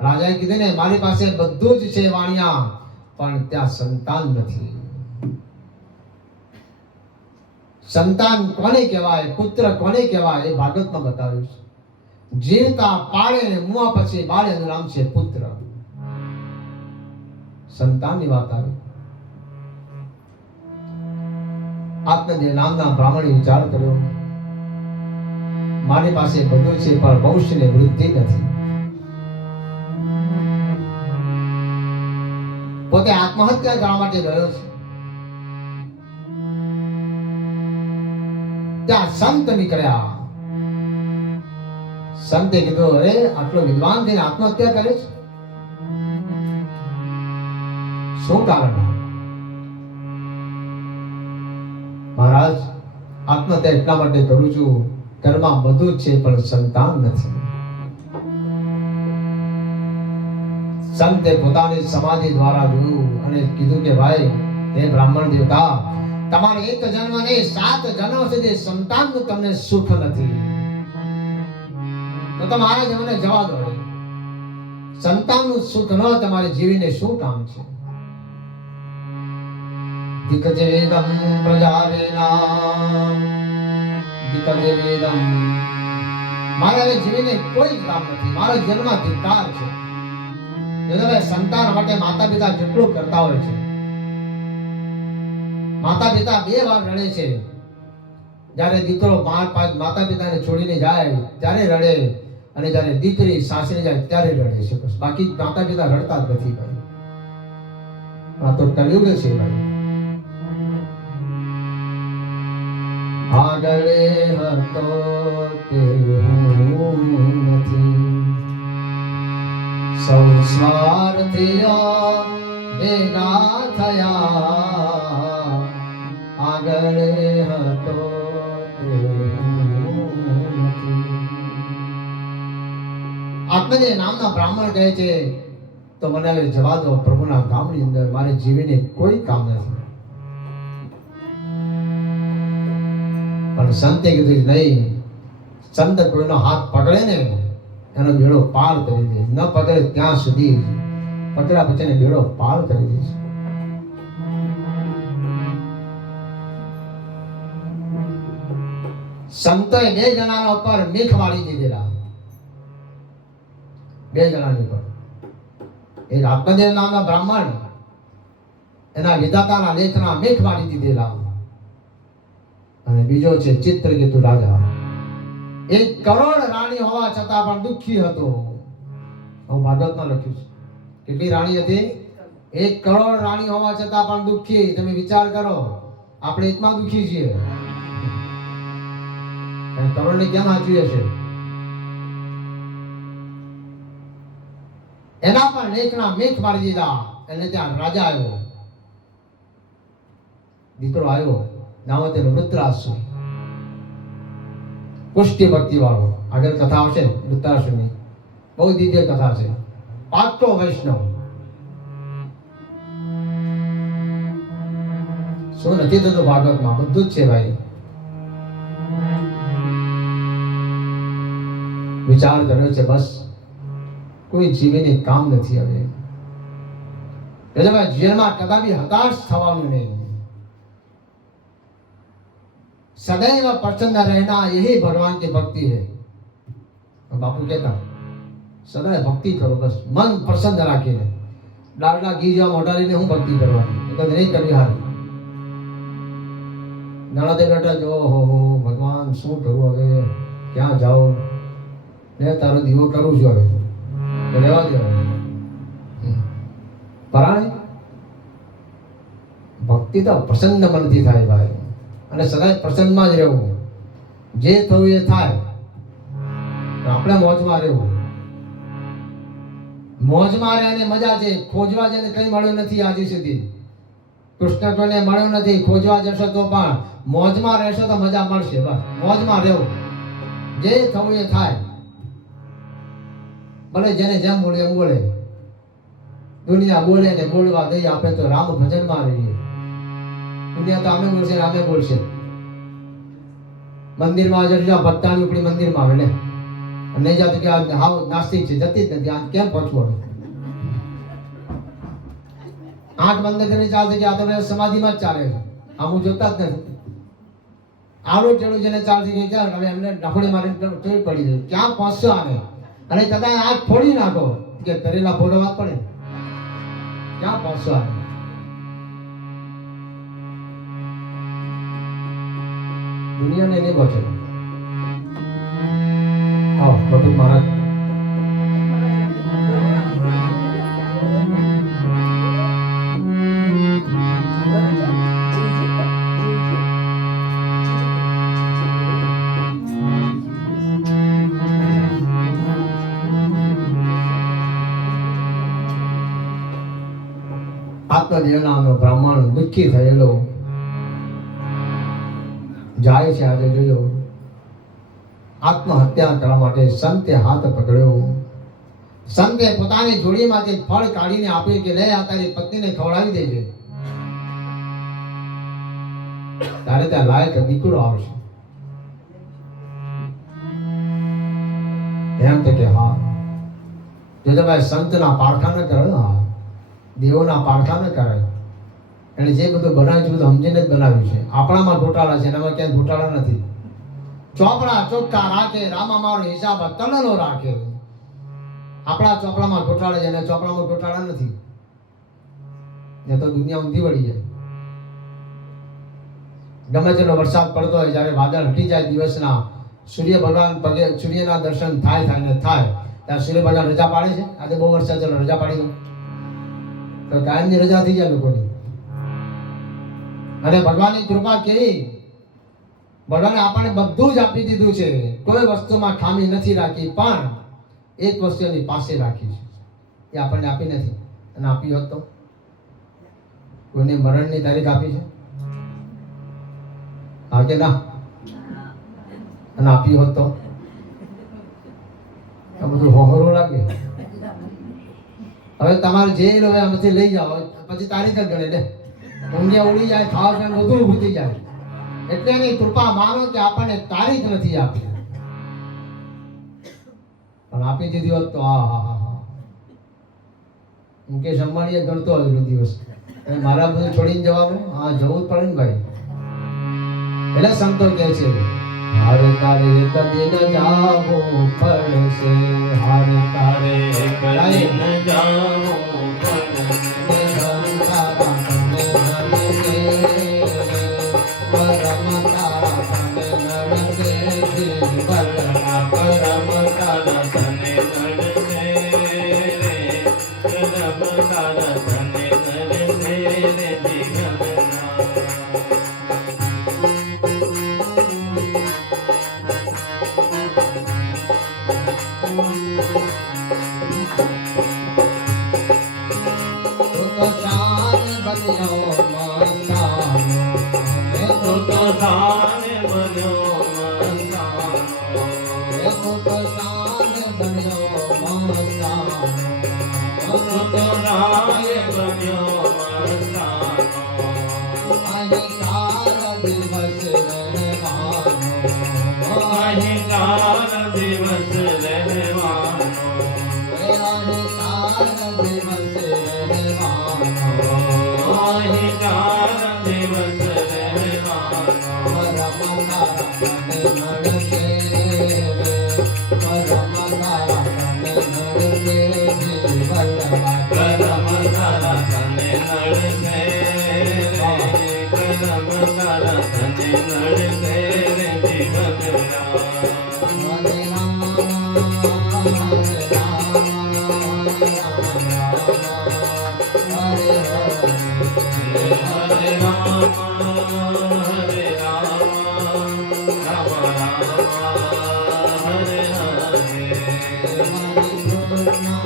રાજાએ કીધું ને, મારી પાસે બધું જ છે વાણિયા, પણ ત્યાં સંતાન નથી. સંતાન કોને કહેવાય, પુત્ર કોને કહેવાય, એ ભાગવતમાં બતાવ્યું છે. જીવતા પાળે ને મુવા પછી બાળે એનું નામ છે પુત્ર. સંતાનની વાત આવે. આત્મદેવ નામના બ્રાહ્મણે વિચાર કર્યો, મારી પાસે બધું છે પણ ભવિષ્યની વૃદ્ધિ નથી. પોતે આત્મહત્યા કરવા માટે ગયો છે. ત્યાં સંત નીકળ્યા. સંતે કીધું, અરે આટલો વિદ્વાન થઈને આત્મહત્યા કરે છે, શું કારણ? મહારાજ, આત્મહત્યા એટલા માટે કરું છું, ઘરમાં બધું જ છે પણ સંતાન નથી. સંતે પોતાની સમાધિ દ્વારા જોયું અને કીધું કે ભાઈ, હે બ્રાહ્મણ દેવતા, તમારે એક જન્મ નહીં 7 જન્મ સુધી સંતાનનું તમને સુખ નથી, તો તમારા મને જવા દો. સંતાનનું સુખ ન તમારે જીવીને શું કામ છે? દિક્જેવેદમ પ્રજાવેનામ દિક્જેવેદમ. મારે હવે જીવીને કોઈ કામ નથી, મારો જન્મ ધિક્કાર છે. સંતાન માટે માતા પિતા કેટલું કરતા હોય છે. માતા પિતા 2 વાર રડે છે. જ્યારે દીકરો માતા પિતાને છોડીને જાય ત્યારે રડે, અને જ્યારે દીકરી સાસરે જાય ત્યારે રડે છે. બાકી માતા પિતા રડતા જ નથી. ભાઈ, આ તો કલયુગ છે. ભાઈ, આગળે હતો તે હું નથી, સૌ સ્વાર્થીઓ ભેગા થયા, આગળે હતો તે હું નથી. આત્મદેવ નામના બ્રાહ્મણ કહે છે, તો મને હવે જવા દો પ્રભુના ધામની અંદર, મારે જીવીને કોઈ કામ નથી. પણ સંતે કીધું નહીં, સંત કોઈનો હાથ પકડે ને એનો બેડો પાર કરી દે, ન પકડે ત્યાં સુધી, પકડ્યા પછી બેડો પાર કરી દે. સંતોએ 2 જણાના ઉપર મીઠ વાળી દીધેલા. 2 જણાની ઉપર. એક આત્મદેવ નામના બ્રાહ્મણ, એના વિધાતાના લેખના મીઠ વાળી દીધેલા, અને બીજો છે ચિત્રકેતુ રાજા. 1 કરોડ રાણી હોવા છતાં પણ દુઃખી હતો. હું ભાગવતમાં લખ્યું છે. કેટલી રાણી હતી? 1 કરોડ રાણી હોવા છતાં પણ દુઃખી. તમે વિચાર કરો, આપણે એકમાં દુખી છીએ. કરોડને કેમ સાચવી હશે? એના પર લેખના મેઘ મારી દીધા. એટલે ત્યાં રાજા આવ્યો, દીકરો આવ્યો, નામ તેનો વૃત્રાસુર, પુષ્ટિ ભક્તિ વાળો. આગળ કથા આવશે વૃત્રાસુરની, બહુ દિવ્ય કથા છે. પાક્કો વૈષ્ણવ. શું નથી થતું ભાગવતમાં? બધું જ છે ભાઈ. વિચાર કર્યો છે બસ, કોઈ જીવીને કામ નથી. હવે એટલે ભાઈ જીવનમાં કદાપી હતાશ થવાનું નહીં. सदैव प्रसन्न रहना यही भगवान की भक्ति है. बापू कहता सदैव भक्ति करो, बस मन प्रसन्न રાખીને. ડાળના ઘી જેવા મોઢા લઈને હું ભક્તિ કરવાની? એ તો નહીં કરવી. હાલ નળાતે બેઠા જો હો ભગવાન શું કરું હવે, ક્યાં જાઉં? ને તારો દીવો કરું છું હવે, તો રહેવા દે. પરાણે ભક્તિ તો પ્રસન્ન મનથી થાય ભાઈ, અને સદાય પ્રસન્નમાં જ રહેવું. જે થયું એ થાય, આપણે મોજમાં રહેવું. મોજમાં રહેવાની મજા છે. ખોજવા જઈને કઈ મળ્યું નથી આજે સુધી. કૃષ્ણ કોઈને મળ્યું નથી. ખોજવા જશો તો પણ મોજમાં રહેશો તો મજા મળશે. બસ મોજમાં રહેવું, જે થયું એ થાય. ભલે જેને જેમ બોલે એમ બોલે. દુનિયા બોલે ને બોલવા દઈ આપે તો રામ ભજનમાં રહીએ. દુનિયા તો અમે બોલશે ને અમે બોલશે. મંદિરમાં જજો, ભક્તાની ઉપડી મંદિરમાં આવે ને નહીં જાતું કે હાવ નાસ્તિક છે, જતી જ નથી. આ કેમ પહોંચવું? આંખ બંધ કરીને ચાલતી કે આ તો સમાધિમાં જ ચાલે છે. આમ જોતા જ નથી. આવડું ટેડું જેને ચાલતી કે ક્યાં હવે એમને ડફડી મારી પડી જાય. ક્યાં પહોંચશો આને? અને કદાચ આંખ ફોડી નાખો કે કરેલા ફોડવા પડે. ક્યાં પહોંચશો આને? દુનિયાને નહીં પહોંચે. હા બટુક મહારાજ. આત્મદેવનાનો બ્રાહ્મણ દુઃખી થયેલો જાય છે. આજે જોયો, આત્મહત્યા કરવા માટે સંતે હાથ પકડ્યો. સંતે પોતાની જોડીમાંથી ફળ કાઢીને આપ્યું કે લે આ તારી પત્નીને ખવડાવી દેજે, તારે ત્યાં લાયક દીકરો આવશે. એમ કે હા જો ભાઈ સંતના પારખા ન કરે, હા દેવોના પારખા ન કરાય. એને જે બધું બનાવ્યું છે બધું સમજીને જ બનાવ્યું છે. આપણામાં ઘોટાળા છે, એનામાં ક્યાંય ઘોટાળા નથી. ચોપડા ચોખ્ખા રાખે, રામા મારો હિસાબ તલનો રાખે. આપણા ચોપડામાં ઘોટાળા છે, એને ચોપડામાં ઘોટાળા નથી. એ તો દુનિયા ઊંધી વળી જાય. ગમે તેનો વરસાદ પડતો હોય, જ્યારે વાદળ હટી જાય દિવસના, સૂર્ય ભગવાન પગે સૂર્યના દર્શન થાય ને થાય, ત્યારે સૂર્ય ભગવાન રજા પાડે છે. આજે બહુ વરસાદ ચાલો, રજા પાડી દો તો કાયમની રજા થઈ જાય લોકોની. અને ભગવાનની કૃપા કેવી! ભગવાને આપણને બધું જ આપી દીધું છે. કોઈ વસ્તુમાં ખામી નથી રાખી, પણ એક વસ્તુ એની પાસે રાખી છે, એ આપણને આપી નથી. અને આપી હોત તો કોઈને મરણની તારીખ આપી છે? હા કે ના? અને આપી હોત તો આ બધું હોહરું લાગે. હવે તમારે જે લો આમાંથી લઈ જાઓ, પછી તારીખ જ ગણે લે. ઊંઘ્યા ઉડી જાય, ખાવા પીવાનું બધું ઊભું થઈ જાય. એટલે એની કૃપા માનો કે આપણને તારીખ નથી આપી, પણ આપી દીધી હોત તો હા હા હા હા. મુકેશ અંબાણીએ ગણતો હતો દિવસ, મારા બધું છોડીને જવાનું. હા જવું જ પડે ને ભાઈ. એટલે સંતો કહે છે હારે તારે એક દિન જાવું પડશે, હારે તારે એક દિન જાવું મથુરાએ બન્યો મસ્તાનો અહીં 4 દિવસ રહેવાનો અહીં 4 દિવસ રહેવાનો અહીં 4 દિવસ રહેવાનો અહીં 4 દિવસ રહેવાનો કરમ તારા તને નડશે રે કરમ તારા તને નડશે રે જીવનના હરે રામ હરે રામ રામ રામ હરે હરે કૃષ્ણ હરે કૃષ્ણ કૃષ્ણ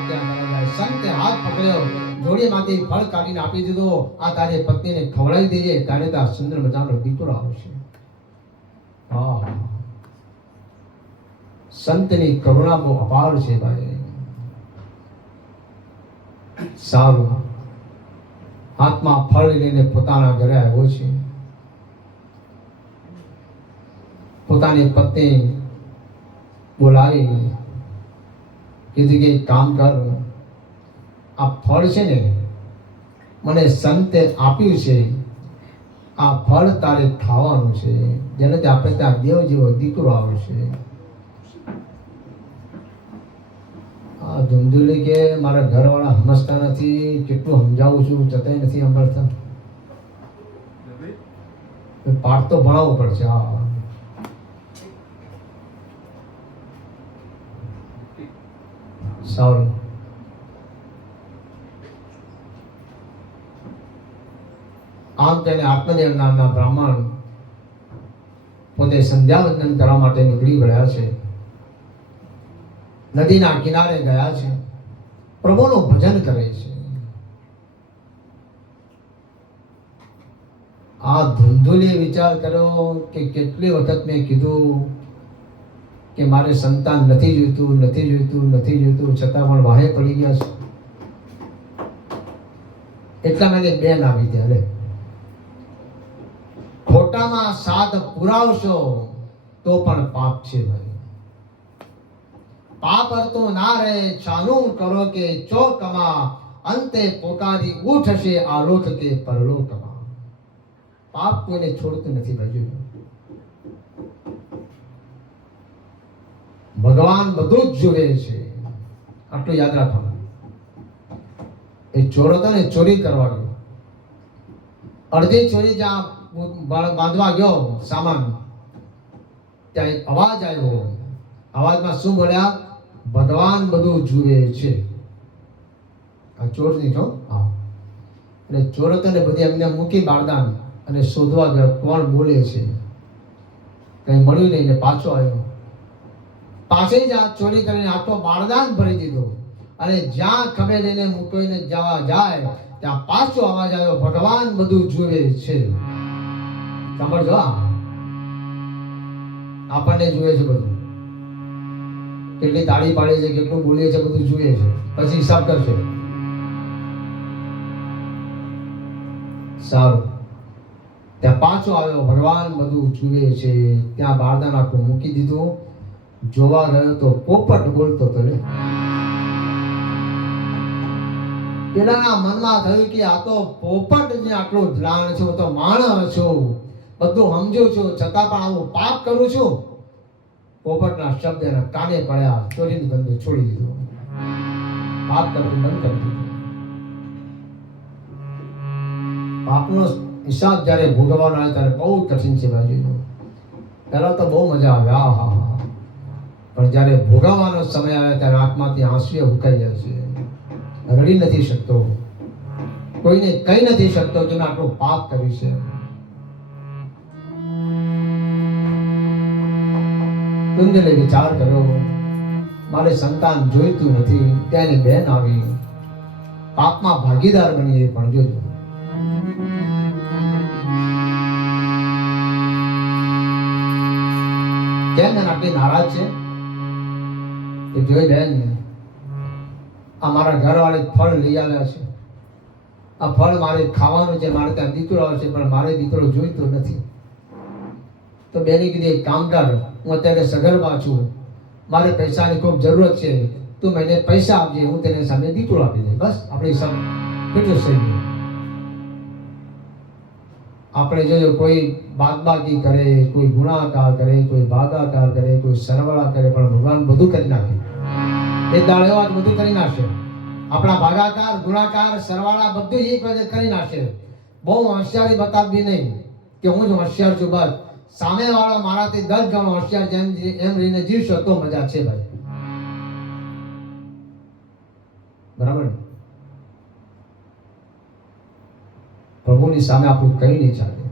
કૃષ્ણ હરે સંતે હાથ પકડ્યો જોડીમાંથી ફળ કાઢીને આપી દીધો આ તારી પત્નીને ખવડાવી દેજે તારે તો આ સુંદર મજાનો દીકરો આવશે સંતની કરુણા બહુ અપાર છે ભાઈ સારું હાથમાં ફળ લઈને પોતાના ઘરે આવ્યો છે પોતાની પત્ની બોલાવી કીધું કે એક કામ કર આ ફળ છે ને મને સંતે આપ્યું છે આ ફળ તારે ખાવાનું છે જેનાથી આપણે ત્યાં દેવ જેવો દીકરો આવશે આ ધૂંધુલી કે મારા ઘરવાળા સમજતા નથી કેટલું સમજાવું છું છતાંય નથી સાંભળતા પાઠ તો ભણાવવો પડશે હા સારું આમ તેને આત્મદેવ નામના બ્રાહ્મણ પોતે સંધ્યાવંદન કરવા માટે નીકળી ગયા છે નદીના કિનારે ગયા છે પ્રભુનું ભજન કરે છે આ ધૂંધુલીએ વિચાર કર્યો કે કેટલી વખત મેં કીધું કે મારે સંતાન નથી જોઈતું નથી જોઈતું નથી જોઈતું છતાં પણ વાહે પડી ગયા છે એટલા મને બેન આવી ત્યારે ખોટામાં સાથ પુરાવશો તો પણ પાપ છે ભાઈ પાપ અર્થો ના રહે ચાનું કરો કે ચોકમાં અંતે પોકારી ઉઠશે આલોક કે પરલોકમાં પાપ કોઈને છોડતું નથી ભાઈ ભગવાન બધું જ જોવે છે આટલું યાદ રાખવાનું એ ચોર હતો ને ચોરી કરવા ગયો અડધી ચોરી જ્યાં બાંધવા ગયો સામાન ત્યાં એક અવાજ આવ્યો અવાજમાં શું બોલ્યા ભગવાન બધું જુએ છે આ ચોર ની છો હા એટલે ચોર હતો ને બધી એમને મૂકી બારદાન અને શોધવા ગયો કોણ બોલે છે કઈ મળ્યું નહીં ને પાછો આવ્યો પાસે જ આ ચોરી કરીને આખો બારદાન ભરી દીધો અને જ્યાં ખભે લઈને મૂકીને જવા જાય ત્યાં પાછો અવાજ આવ્યો ભગવાન બધું જુએ છે સાંભળજો આપણને જુએ છે બધું કેટલી તાળી પાડે છે કેટલું બોલે છે બધું જુએ છે પછી હિસાબ કરશે સારું ત્યાં પાછો આવ્યો ભગવાન બધું જુએ છે ત્યાં બારદાન આખું મૂકી દીધું જોવા ગયો તો પોપટ બોલતો હતો ને પેલાના મનમાં થયું કે આ તો પોપટ જે આટલો જ્ઞાન છે તો માણસ છું બધું સમજુ છું છતાં પણ આવું પાપ કરું છું પોપટના શબ્દ એના કાને પડ્યા ચોરીનો ધંધો છોડી દીધો પાપ કરવું બંધ કરી દીધું પાપનો હિસાબ જ્યારે ભોગવવાનો આવે ત્યારે બહુ કઠિન છે બાજુનો પહેલા તો બહુ મજા આવે હા હા હા પણ જ્યારે ભોગવવાનો સમય આવે ત્યારે આંખમાંથી આંસુ હુકાઈ જાય છે રડી નથી શકતો કોઈને કહી નથી શકતો કે મેં આટલું પાપ કર્યું છે. કુંડલે વિચાર કર્યો, મારે સંતાન જોઈતું નથી. ત્યાંની બહેન આવી, પાપમાં ભાગીદાર બની. એ પણ જોજો, કેમ આટલી નારાજ છે? એ જોઈ બેન, આ મારા ઘરવાળે ફળ લઈ આવ્યા છે, આ ફળ મારે ખાવાનું છે, મારે ત્યાં દીકરો આવશે, પણ મારે દીકરો જોઈતો નથી. તો બેને કીધી, એક કામ કર, હું અત્યારે સગર્ભા છું, મારે પૈસાની ખૂબ જરૂરત છે, તું મને પૈસા આપજે, હું તેને સામે દીકરો આપી દઈશ. બસ આપણી સબ કેટલું થઈ ગયું. આપણે જોજો, કોઈ બાદબાકી કરે, કોઈ ગુણાકાર કરે, કોઈ ભાગાકાર કરે, કોઈ સરવાળા કરે, પણ ભગવાન બધું કરી નાખે. એ દાડેઓ આજ બધું કરી નાખશે. આપણા ભાગાકાર, ગુણાકાર, સરવાળા બધું એક વખત કરી નાખશે. બહુ હોશિયારી બતાવવી નહીં કે હું જ હોશિયાર છું. બસ સામે વાળો મારાથી 10 ગણો હોશિયાર જેમ એમ રહીને જીવશો તો મજા છે ભાઈ. બરાબર? પ્રભુની સામે આપણું કઈ નહીં ચાલે.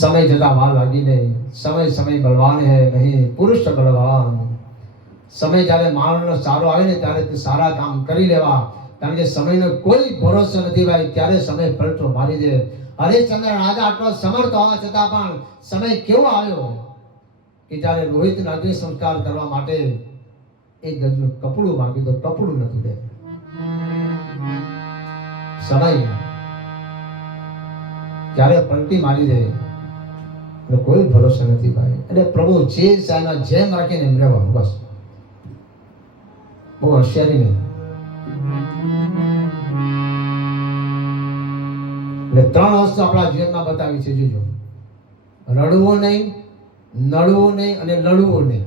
સમય જતા વાર લાગી નહીં. સમય બલવાન હે નહીં, પુરુષ બલવાન. સમય જ્યારે માણસનો સારો આવે ને ત્યારે તે સારા કામ કરી લેવા, કારણ કે સમયનો કોઈ ભરોસો નથી ભાઈ. ત્યારે સમય પલટો મારી દે. હરિશ્ચંદ્ર રાજા આટલો સમર્થ હોવા છતાં પણ સમય કેવો આવ્યો કે જ્યારે રોહિતનો અગ્નિ સંસ્કાર કરવા માટે એક ગજનું કપડું માંગ્યું તો કપડું નથી દે. સમય ત્યારે પલટી મારી દે, કોઈ ભરોસો નથી ભાઈ. એટલે પ્રભુ જે સાયમાં જેમ રાખીને એમ રહેવાનું. બસ બહુ હોશિયારી નહીં. એટલે 3 વસ્તુ આપણા જીવનમાં બતાવી છે. જોજો, રડવું નહીં, નડવું નહીં અને લડવું નહીં.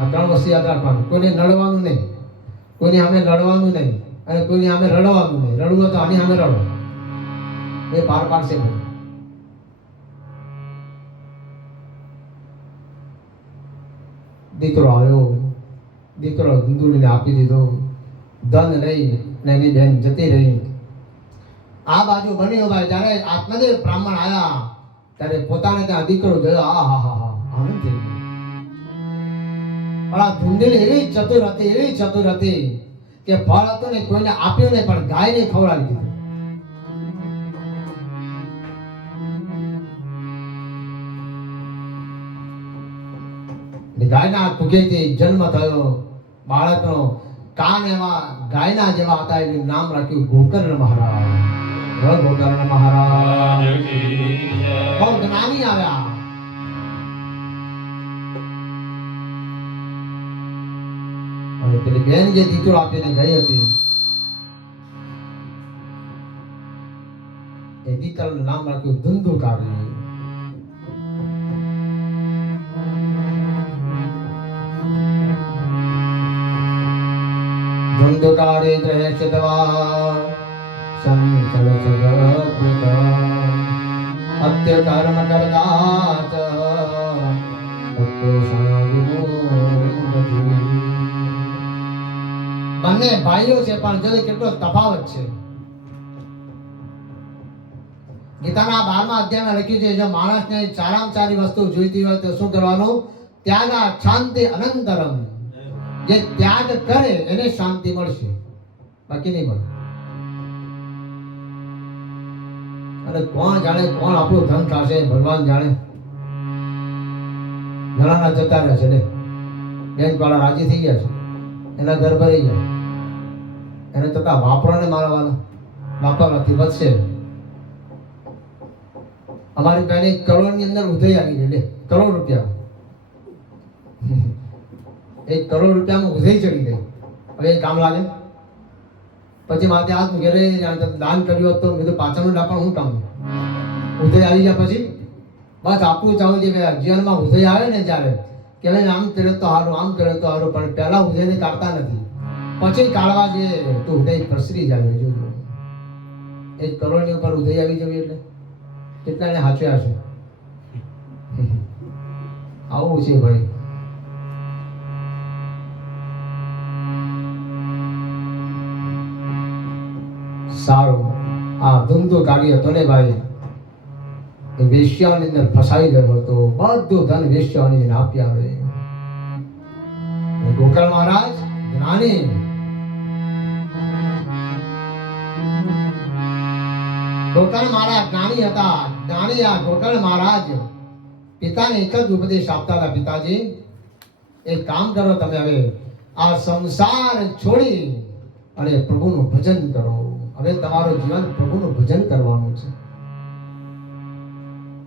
આ 3 વસ્તુ યાદ રાખવાનું. કોઈને નડવાનું નહીં, કોઈની સામે લડવાનું નહીં, અને કોઈની સામે રડવાનું નહીં. રડવું તો આની સામે રડો, એ પાર પાડશે નહીં. દીકરો આવ્યો, દીકરો ધુંધુલીને આપી દીધો, ધન લઈ ને એની બેન જતી રહી. આ બાજુ બન્યો ભાઈ, જ્યારે આત્મદેવ બ્રાહ્મણ આવ્યા ત્યારે પોતાને ત્યાં દીકરો જોયો. આ હા હા હા, આનંદ થઈ ગયો. પણ આ ધુંધલી એવી ચતુર હતી કે ફળ હતું ને કોઈને આપ્યું નહીં, પણ ગાયને ખવડાવી દીધું. ગાયના કુખેથી જન્મ થયો બાળકનો. કાન એવા ગાયના જેવા હતા, એનું નામ રાખ્યું ગોકર્ણ મહારાજ. ગોકર્ણ મહારાજ બહુ જ્ઞાની આવ્યા. હવે પેલી બેન જે દીકરો આપીને ગઈ હતી, એ દીકરાનું નામ રાખ્યું ધુંધુકારી. ધુંધુકારે દ્રહેશદવા સંચલ જગત અત્ય કર્મ કરતા ચ બંને ભાઈઓ છે, પણ જો કેટલો તફાવત છે. ગીતાના 12મા અધ્યાયમાં લખ્યું છે, જો માણસને સારામાં સારી વસ્તુ જોઈતી હોય તો શું કરવાનું? ત્યાગા શાંતિ અનંતરમ. જે ત્યાગ કરે એને શાંતિ મળશે, બાકી નહીં મળે. અને કોણ જાણે કોણ આપણું ધન થશે, ભગવાન જાણે. ઘણાના જતા રહ્યા છે ને, બેંક વાળા રાજી થઈ ગયા છે, એના ઘર ભરી ગયા. એને થતા વાપરોને મારવાના, વાપરવાથી વધશે. અમારી પહેલી 1 કરોડની અંદર ઉધઈ આવી ગઈ. 1 કરોડ રૂપિયા, 1 કરોડ રૂપિયામાં ઉધઈ ચડી ગઈ. હવે એ કામ લાગે? પછી માથે હાથ ઘેરે દાન કર્યું હોત તો કીધું પાછળનું ડાપણ હું કામ? ઉધઈ આવી ગયા પછી બસ આપવું ચાહું છે કે જીવનમાં ઉધઈ આવે ને જ્યારે કે આમ કરે તો સારું, આમ કરે તો સારું, પણ પહેલા ઉધઈને કાઢતા નથી, પછી કાઢવા જઈએ તો ઉધઈ પ્રસરી જાય. જોજો, 1 કરોડની ઉપર ઉધઈ આવી જવી એટલે કેટલાને હાચ્યા છે. આવું છે ભાઈ. સારું આ ધંધોકારી હતો ને ભાઈ એ વેશ્યાની અંદર ફસાઈ ગયો હતો બધું ધન વેશ્યાની અંદર આપી આવે ગોકળ મહારાજ જ્ઞાની ગોકળ મહારાજ જ્ઞાની હતા જ્ઞાની આ ગોકળ મહારાજ પિતાને એક જ ઉપદેશ આપતા હતા પિતાજી એક કામ કરો તમે હવે આ સંસાર છોડી અને પ્રભુનું ભજન કરો હવે તમારું જીવન પ્રભુનું ભજન કરવાનું છે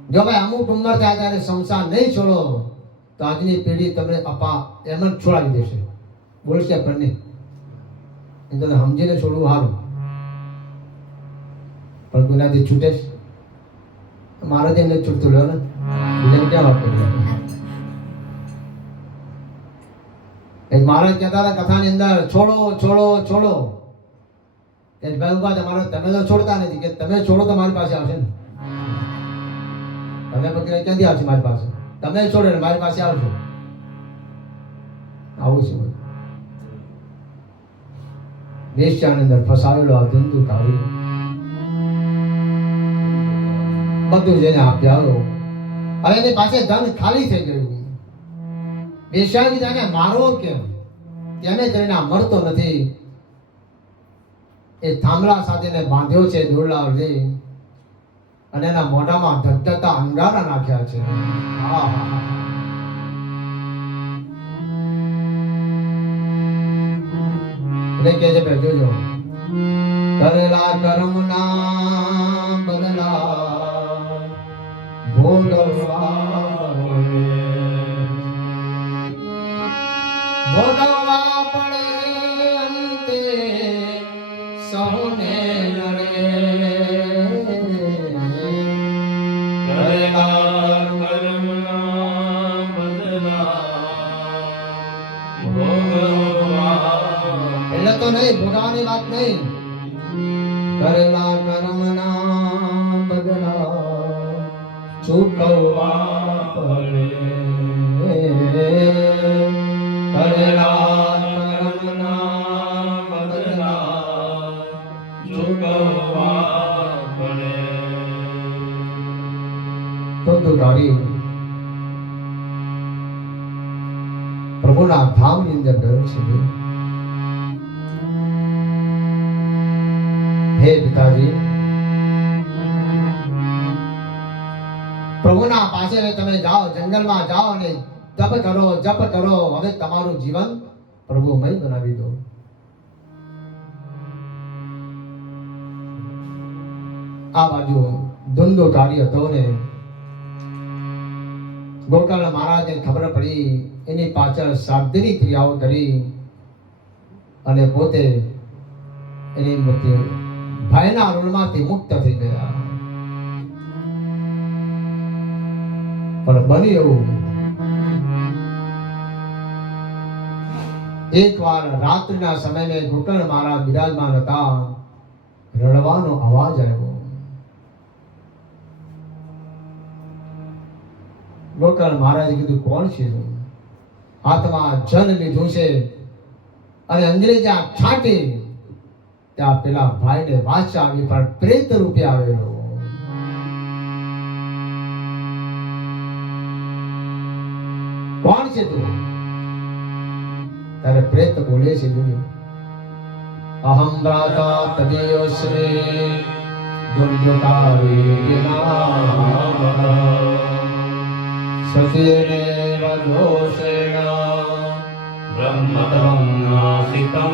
જો ભાઈ અમુક ઉંમર થાય ત્યારે સંસાર નહીં છોડો તો આજની પેઢી તમને એમ જ છોડાવી દેશે બોલશે પણ નહીં એ તને સમજીને છોડવું સારું પણ કોઈનાથી છૂટે મારે જ એમને છૂટતું લ્યો ને બીજાને ક્યાં વાત કરી એક મહારાજ કહેતા હતા કથાની અંદર છોડો છોડો છોડો કે ભાઈ ઉભા તમારો તમે તો છોડતા નથી કે તમે છોડો તો મારી પાસે આવશે ને તમે પકડીને ક્યાંથી આવશે મારી પાસે તમે છોડો ને મારી પાસે આવશો આવું છે વેશ્યાની અંદર ફસાવેલો આ ધંધુકારી બધું જેને આપ્યા હવે એની પાસે ધન ખાલી થઈ ગયું વેશ્યાની તેને મારવો કેમ તેને કરીને મરતો નથી એ થાંભલા સાથે બાંધ્યો છે દોરડા લઈ અને એના મોઢામાં ધગધગતા અંગારા નાખ્યા છે એટલે કે છે ભાઈ જોજો કરેલા કર્મના બદલા ભોગવવા પડે અંતે સૌને નડે કરેલા કર્મના બદલા ભોગવવા એટલે તો નહીં ભોગવવાની વાત નહીં કરેલા કર્મના બદલા ચૂકવવા પડે કરેલા કર્મના બદલા ચૂકવવા પડે ધંધુકારી પ્રભુના ધામની અંદર ગયો છે હે પિતાજી પ્રભુના પાસે તમે જાઓ જંગલમાં જાઓ અને જપ કરો હવે તમારું જીવન પ્રભુમય બનાવી દો આ બાજુ ધંધુકારી હતો ને ગોકળ મહારાજને ખબર પડી એની પાછળ સાધ્યની ક્રિયાઓ કરી અને પોતે એની મૃત્યુ ભયના ઋણમાંથી મુક્ત થઈ ગયા પણ બની એવું એક વાર રાત્રિના સમયે ગોકળ મહારાજ બિરાજમાન હતા રડવાનો અવાજ આવ્યો ગોકળ મહારાજે કીધું કોણ છે હાથમાં જલ લીધું છે અને અંજલી જ્યાં છાંટી ત્યાં પેલા ભાઈને વાસ આવી પણ પ્રેત રૂપે આવેલો કોણ છે તું ત્યારે પ્રેત બોલે છે જોયું અહમ ભ્રાતા તદેયોસ્મે ધંધુકારી સતીને વદોષેણ બ્રહ્મતરં નાસિકં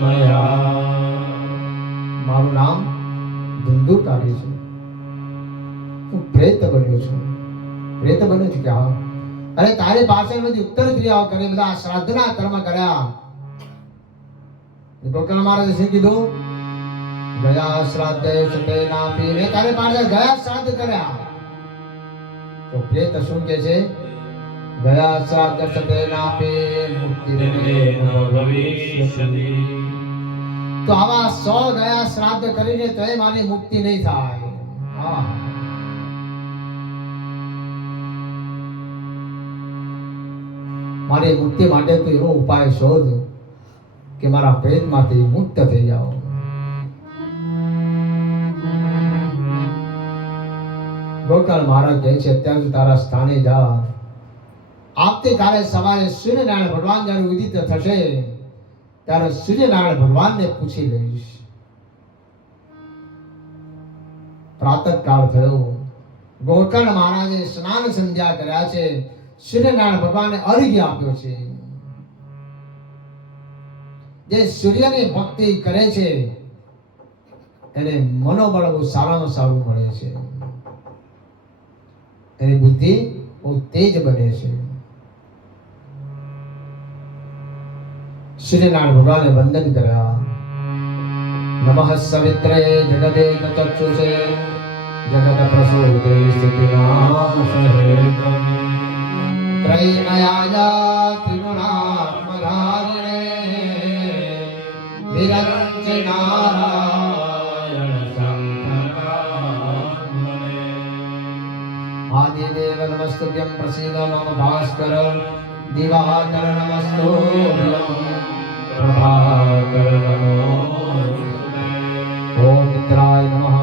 મયા મારું નામ ધંધુકારી છે હું પ્રેત બન્યો છું કે હા અરે તારી પાસે બધી ઉત્તર ક્રિયાઓ કરી બધા શ્રાદ્ધના કર્મ કર્યા ગોકળ મહારાજે શું કીધું ગયા શ્રાદ્ધ સુતે નાપી મેં તારી પાસે ગયા શ્રાદ્ધ કર્યા તો પ્રેત શું કે છે ગયા શ્રાદ્ધ સુતે નાપી મુક્તિ ભવિષ્યતિ તો આવા 100 ગયા શ્રાદ્ધ કરીને તોય મારી મુક્તિ નહીં થાય હા મારી મુક્તિ માટે તો એવો ઉપાય શોધ કે મારા પ્રેતમાંથી મુક્ત થઈ જાઓ ગોકળ મહારાજ કહે છે અત્યારે તું તારા સ્થાને જા, આવતીકાલે સવારે સૂર્યનારાયણ ભગવાન જ્યારે ઉદિત થશે ત્યારે સૂર્યનારાયણ ભગવાનને પૂછી લઈશ. પ્રાતઃકાળ થયો, ગોકર્ણ મહારાજે સ્નાન સંધ્યા કર્યા છે, સૂર્યનારાયણ ભગવાનને અર્ઘ્ય આપ્યો છે. જે સૂર્યની ભક્તિ કરે છે એને મનોબળ બહુ સારામાં સારું મળે છે, એની બુદ્ધિ બહુ તેજ બને છે. સૂર્યનારાયણ ભગવાને વંદન કર્યા. નમઃ સવિત્રે જગદે ચક્ષુષે જગત પ્રસૂતે સ્થિતિનાશને ત્રૈનયાયા ત્રિગુણાત્મધારિણે વિરંચિ નારાયણ શંકરાત્મને આદિદેવ નમસ્તુભ્યં પ્રસીદ મમ ભાસ્કર દિવાકર નમસ્તુભ્યં પ્રભાકર નમોસ્તુતે ઓમ મિત્રાય નમઃ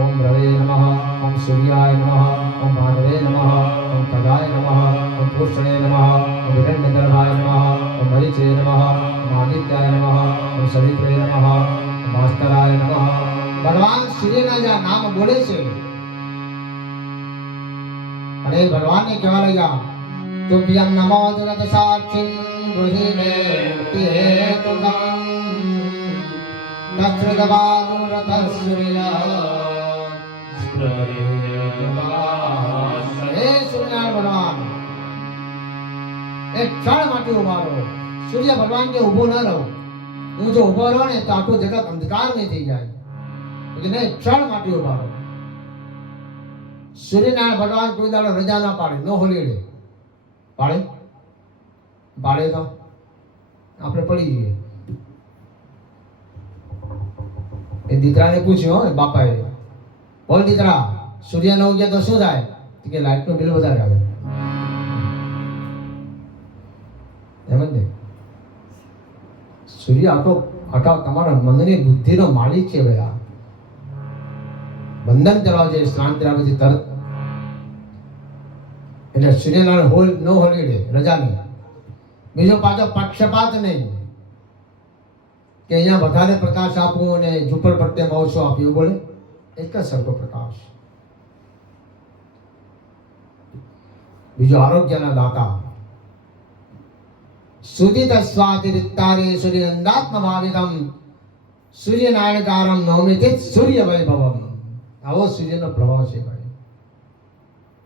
ઓમ રવે નમઃ ઓમ સૂર્યાય નમઃ ઓમ ભાનવે નમઃ ઓમ ખગાય નમઃ ઓમ પુષ્ણે નમઃ ઓમ હિરણ્યગર્ભાય નમઃ ઓમ મરીચે નમઃ ઓમ આદિત્યાય નમઃ ઓમ સવિત્રે નમઃ ઓમ ભાસ્કરાય નમઃ. ભગવાન સૂર્યના જ્યાં નામ બોલે છે અને ભગવાનને કહેવા લાગ્યા તુભ્યં નમો જગત સાક્ષિં ગૃહીમે મુક્તિ હેતુકં તત્રદવાનુરતઃ સૂર્ય હે સૂર્યનારાયણ ભગવાન એક ક્ષણ માટે ઉભા રહો. સૂર્ય ભગવાન કે ઉભો ન રહો, હું જો ઉભો રહો ને તો આખું જગત અંધકારમય થઈ જાય, એટલે નહીં ક્ષણ માટે ઉભા રહો. સૂર્યનારાયણ ભગવાન કોઈ દાડો રજા ના પાડે, નો હોલીડે પાડે. પાડે તો આપણે પડી જઈએ. એ દીકરાને પૂછ્યું હો બાપાએ, બોલ દીકરા સૂર્ય ન ઉગે તો શું થાય? કે લાઈટનું બિલ વધારે આવે. એમ જ ને, સૂર્ય આખા તમારા મનની બુદ્ધિનો માલિક છે. ભાઈ આ બંધન કરવા છે સ્નાન કર્યા પછી તરત, એટલે સૂર્યનારાયણ હોલ નો હોલિડે, રજા નહીં. બીજો પાછો પક્ષપાત નહીં કે અહીંયા વધારે પ્રકાશ આપવું અને ઝુંપડપટ્ટીમાં ઓછો આપ્યું, બોલે એક જ સરખો પ્રકાશ. બીજો આરોગ્યના દાતા સુદિત સ્વાતિરિત્તારે સૂર્યનંદાત્મ ભાવિતમ સૂર્યનારાયણકારમ નવમિતિત સૂર્ય વૈભવમ. આવો સૂર્યનો પ્રભાવ છે ભાઈ.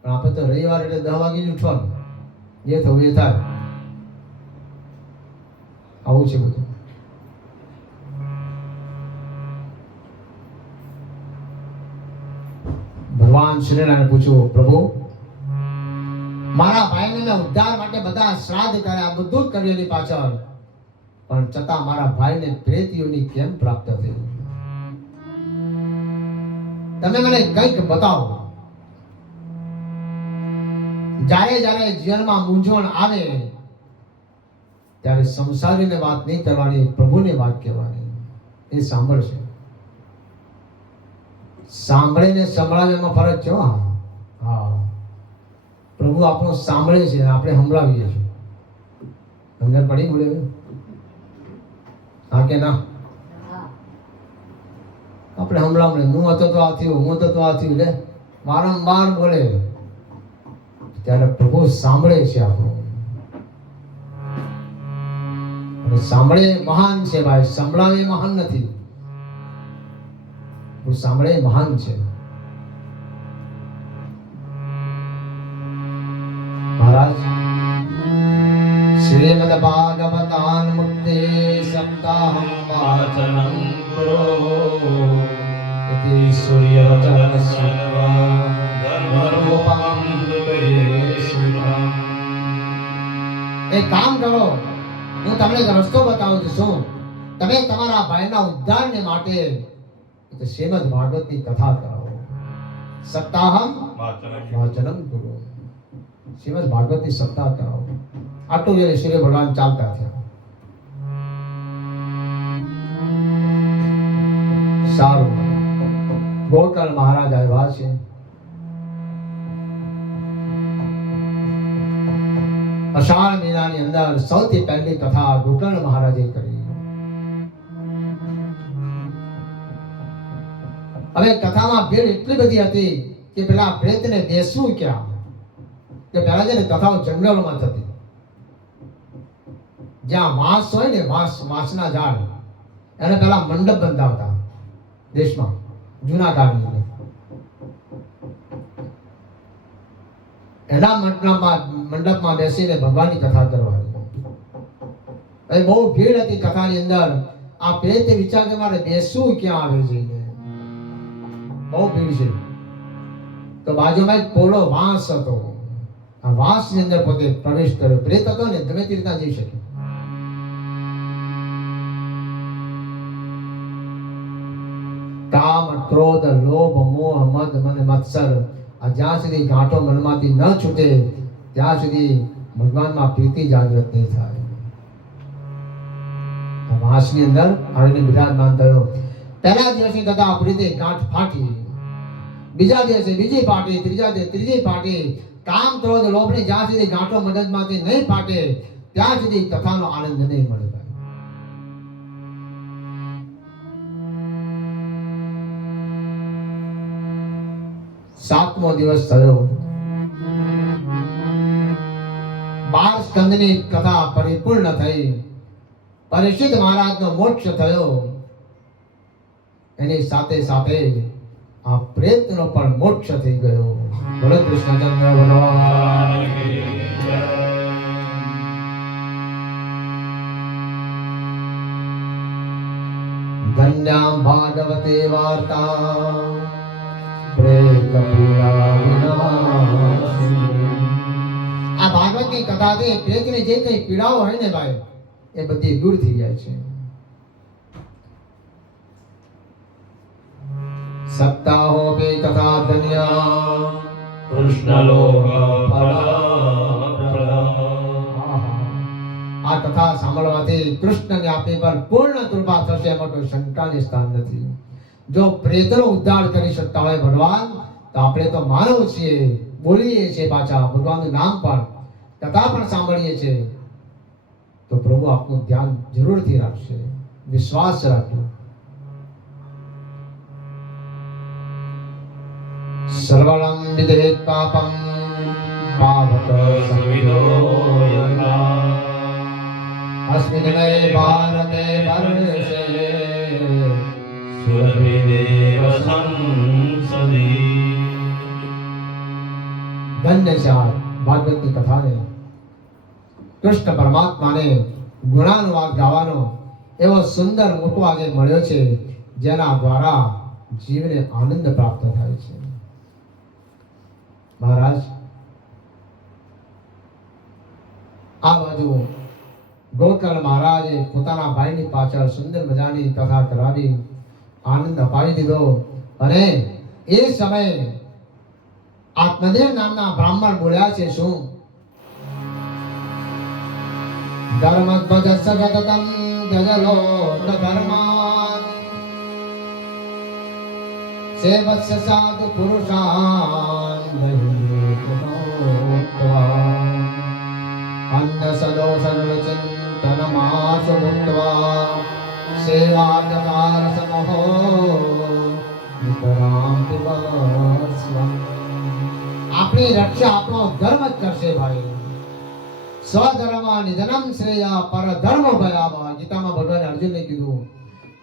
પણ આપણે તો રવિવાર એટલે 10 વાગે ઉઠવાનું, જે થવું એ થાય. આવું છે બધું. ભગવાન સૂર્યનારાયણ પૂછ્યું, પ્રભુ મારા ભાઈને મેં ઉદ્ધાર માટે બધા શ્રાદ્ધ કર્યા, બધું જ કર્યું એની પાછળ, પણ છતાં મારા ભાઈને પ્રેતીઓની કેમ પ્રાપ્ત થઈ? તમે મને કંઈક બતાવો. જ્યારે જ્યારે જીવનમાં મૂંઝવણ આવે ત્યારે સંસારીને વાત નહીં કરવાની, પ્રભુને વાત કહેવાની. એ સાંભળશે. સાંભળીને સંભળાવવામાં ફરક છે. હા, પ્રભુ આપણું સાંભળે છે, આપણે સંભળાવીએ છીએ. સમજણ પડી? બોલે હા કે ના? આપણે સંભળાવડે, હું હતો તો આ થયું, હું હતો તો આ થયું, લે વારંવાર બોલે ત્યારે પ્રભુ સાંભળે છે આપણું. અને સાંભળે મહાન છે ભાઈ, સંભળાવે મહાન નથી. સાંભળે મહાન છે. મહારાજ શ્રીમદ ભાગવતાન મુક્તે સપ્તાહમ વાચનં કરો ઇતિ સૂર્યવચન સર્વા ધર્મરૂપં વિવેશિતમ. એક કામ કરો, હું તમને રસ્તો બતાવું છું. તમે તમારા ભાઈના ઉદ્ધારને માટે શ્રીમદ ભાગવતની કથા કરાવો. સપ્તાહમ વાચનમ કરો, શ્રીમદ ભાગવતની સપ્તાહ કરાવો. આટલું જોઈને સૂર્ય ભગવાન ચાલતા થયા. સારું, ગોકર્ણ મહારાજ આવ્યા છે. અષાઢ મહિનાની અંદર સૌથી પહેલી કથા ગોકર્ણ મહારાજે કરી. હવે કથામાં ભીડ એટલી બધી હતી કે પેલા પ્રેતને બેસવું ક્યાં, કે પહેલા છે ને કથાઓ જંગલોમાં થતી, જ્યાં વાંસ હોય ને વાંસના ઝાડ, એને પેલા મંડપ બંધાવતા દેશમાં જૂના કાળની અંદર. એના મંડપમાં બેસીને ભગવાનની કથા કરવાની. એ બહુ ભીડ હતી કથાની અંદર. આ પ્રેતે વિચાર કે મારે બેસવું ક્યાં આવે છે, બહુ ભીડ છે. તો બાજુમાં એક પોલો વાંસ હતો. આ વાંસની અંદર પોતે પ્રવેશ કર્યો. પ્રેત હતો ને, ગમે તે રીતના જઈ શકે. કામ, ક્રોધ, લોભ, મોહ, મદ, મન, મત્સર, આ જ્યાં સુધી ગાંઠો મનમાંથી ન છૂટે ત્યાં સુધી ભગવાનમાં પ્રીતિ જાગૃત નહીં થાય. વાંસની અંદર આવીને બિરાજમાન થયો. પહેલા દિવસની કથા પ્રીતિ ગાંઠ ફાટી, બીજા દિવસે બીજી ફાટી, ત્રીજા દિવસે ત્રીજી ફાટી. કામ, ક્રોધ, લોભની જ્યાં સુધી ગાંઠો મગજમાંથી નહીં ફાટે ત્યાં સુધી કથાનો આનંદ નહીં મળે. સાતમો દિવસ થયો. 12 સ્કંદની કથા પરિપૂર્ણ થઈ. પરીક્ષિત મહારાજનો મોક્ષ થયો. એની સાથે સાથે આ પ્રેતનો પણ મોક્ષ થઈ ગયો. બોલો કૃષ્ણચંદ્ર ભગવાન. ધન્યામ ભાગવતે વાર્તા આ ભાગવતની કથાથી પ્રેતની જે કઈ પીડાઓ હોય ને ભાઈ, એ બધી દૂર થઈ જાય છે. સપ્તાહો પે કથા ધન્યા કૃષ્ણલોક આ કથા સાંભળવાથી કૃષ્ણની આપણી પર પૂર્ણ કૃપા થશે, એમાં કોઈ શંકાની સ્થાન નથી. જો પ્રેતનો ઉદ્ધાર કરી શકતા હોય ભગવાન, તો આપણે તો માનવ છીએ, બોલીએ છીએ પાછા ભગવાનનું નામ પણ, કથા પણ સાંભળીએ છીએ, તો પ્રભુ આપનું ધ્યાન જરૂરથી રાખશે. વિશ્વાસ રાખજો. સર્વણમ વિદેત પાપમ પાવક સંવિદો યથા અસ્મિન મે ભારતે વર્ષે સુરવિદેવ સંસદી. ધન્ય છે આ ભાગવતની કથાને, કૃષ્ણ પરમાત્માને ગુણાનુવાદ ગાવાનો એવો સુંદર મોકો આજે મળ્યો છે, જેના દ્વારા જીવને આનંદ પ્રાપ્ત થાય છે. મહારાજ આ બાજુ ગોકર્ણ મહારાજે પોતાના ભાઈની પાછળ સુંદર મજાની કથા કરાવી, આનંદ અપાવી દીધો. અને એ સમયે આત્મદેવ નામના બ્રાહ્મણ બોલ્યા છે શું? ધર્મધ્વજ સગતમ ગજલોક ધર્માન સેવસ્ય સાધુ પુરુષાન અન્ન સદોષ ચિંતનમાશુ ભૂત્વા સેવાર્થકાર સમહો નિતરામ પિબસ્વં. આપણી રક્ષા આપણો ધર્મ જ કરશે ભાઈ. સ્વધર્મ નિધનમ શ્રેય પરધર્મ ભયાવહ. ગીતામાં ભગવાને અર્જુનને કીધું,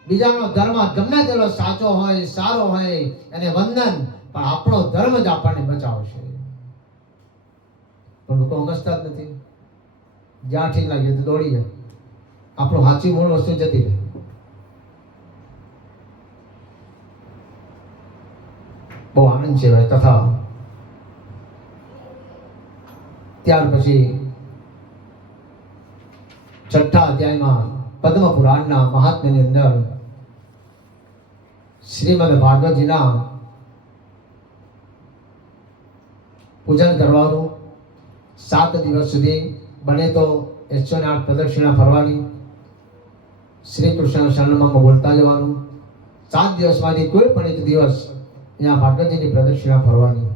બીજાનો ધર્મ ગમે તેટલો સાચો હોય, સારો હોય, એને વંદન, પણ આપણો ધર્મ જ આપણને બચાવશે. પણ લોકો સમજતા જ નથી. જ્યાં ઠીક લાગે તો દોડી જાય. આપણું સાચી મૂળ વસ્તુ જતી રહે. બહુ આનંદ છે ભાઈ કથા. ત્યાર પછી 6થા અધ્યાયમાં પદ્મ પુરાણના મહાત્મ્યની અંદર શ્રીમદ ભાગવતજીના પૂજન કરવાનું, 7 દિવસ સુધી બને તો 108 પ્રદક્ષિણા ફરવાની, શ્રી કૃષ્ણ શરણમાં બોલતા જવાનું, 7 દિવસમાંથી કોઈ પણ એક દિવસ અહીંયા ભાગવતજીની પ્રદક્ષિણા ફરવાની.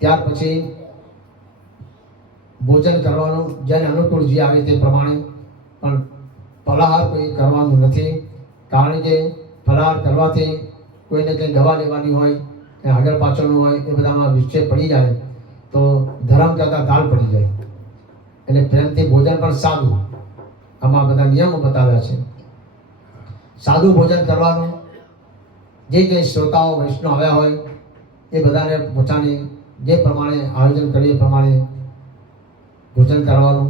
ત્યાર પછી ભોજન કરવાનું જેને અનુકૂળ જે આવે તે પ્રમાણે, પણ ફલાહાર કોઈ કરવાનું નથી. કારણ કે ફલાહાર કરવાથી કોઈને કંઈ દવા લેવાની હોય કે આગળ પાછળનું હોય એ બધામાં વિક્ષેપ પડી જાય તો ધર્મ કરતાં દાળ પડી જાય. એટલે પ્રેમથી ભોજન પણ સાદું, આમાં બધા નિયમો બતાવ્યા છે. સાદું ભોજન કરવાનું. જે કંઈ શ્રોતાઓ વૈષ્ણવ આવ્યા હોય એ બધાને પોતાની જે પ્રમાણે આયોજન કરીએ એ પ્રમાણે ભોજન કરવાનું,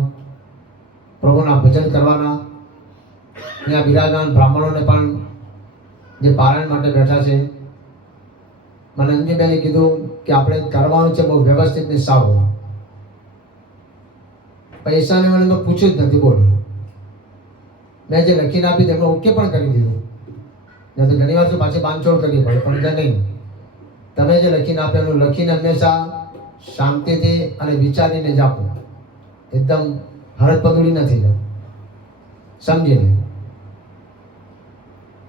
પ્રભુના ભજન કરવાના. ત્યાં બિરાજમાન બ્રાહ્મણોને પણ જે પારાયણ માટે બેઠા છે, મને અંજુબેને કીધું કે આપણે કરવાનું છે બહુ વ્યવસ્થિત ને સારું. પૈસાને મને મેં પૂછ્યું જ નથી. બોલ, મેં જે લખીને આપી તેમને ઓકે પણ કરી દીધું. નહીં તો ઘણી વાર તો પાછી બાંધછોડ કરવી પડે, પણ કે નહીં, તમે જે લખીને આપે એનું લખીને હંમેશા શાંતિથી અને વિચારીને જ આપો. એકદમ હળદ પગડી નથી, સમજીને.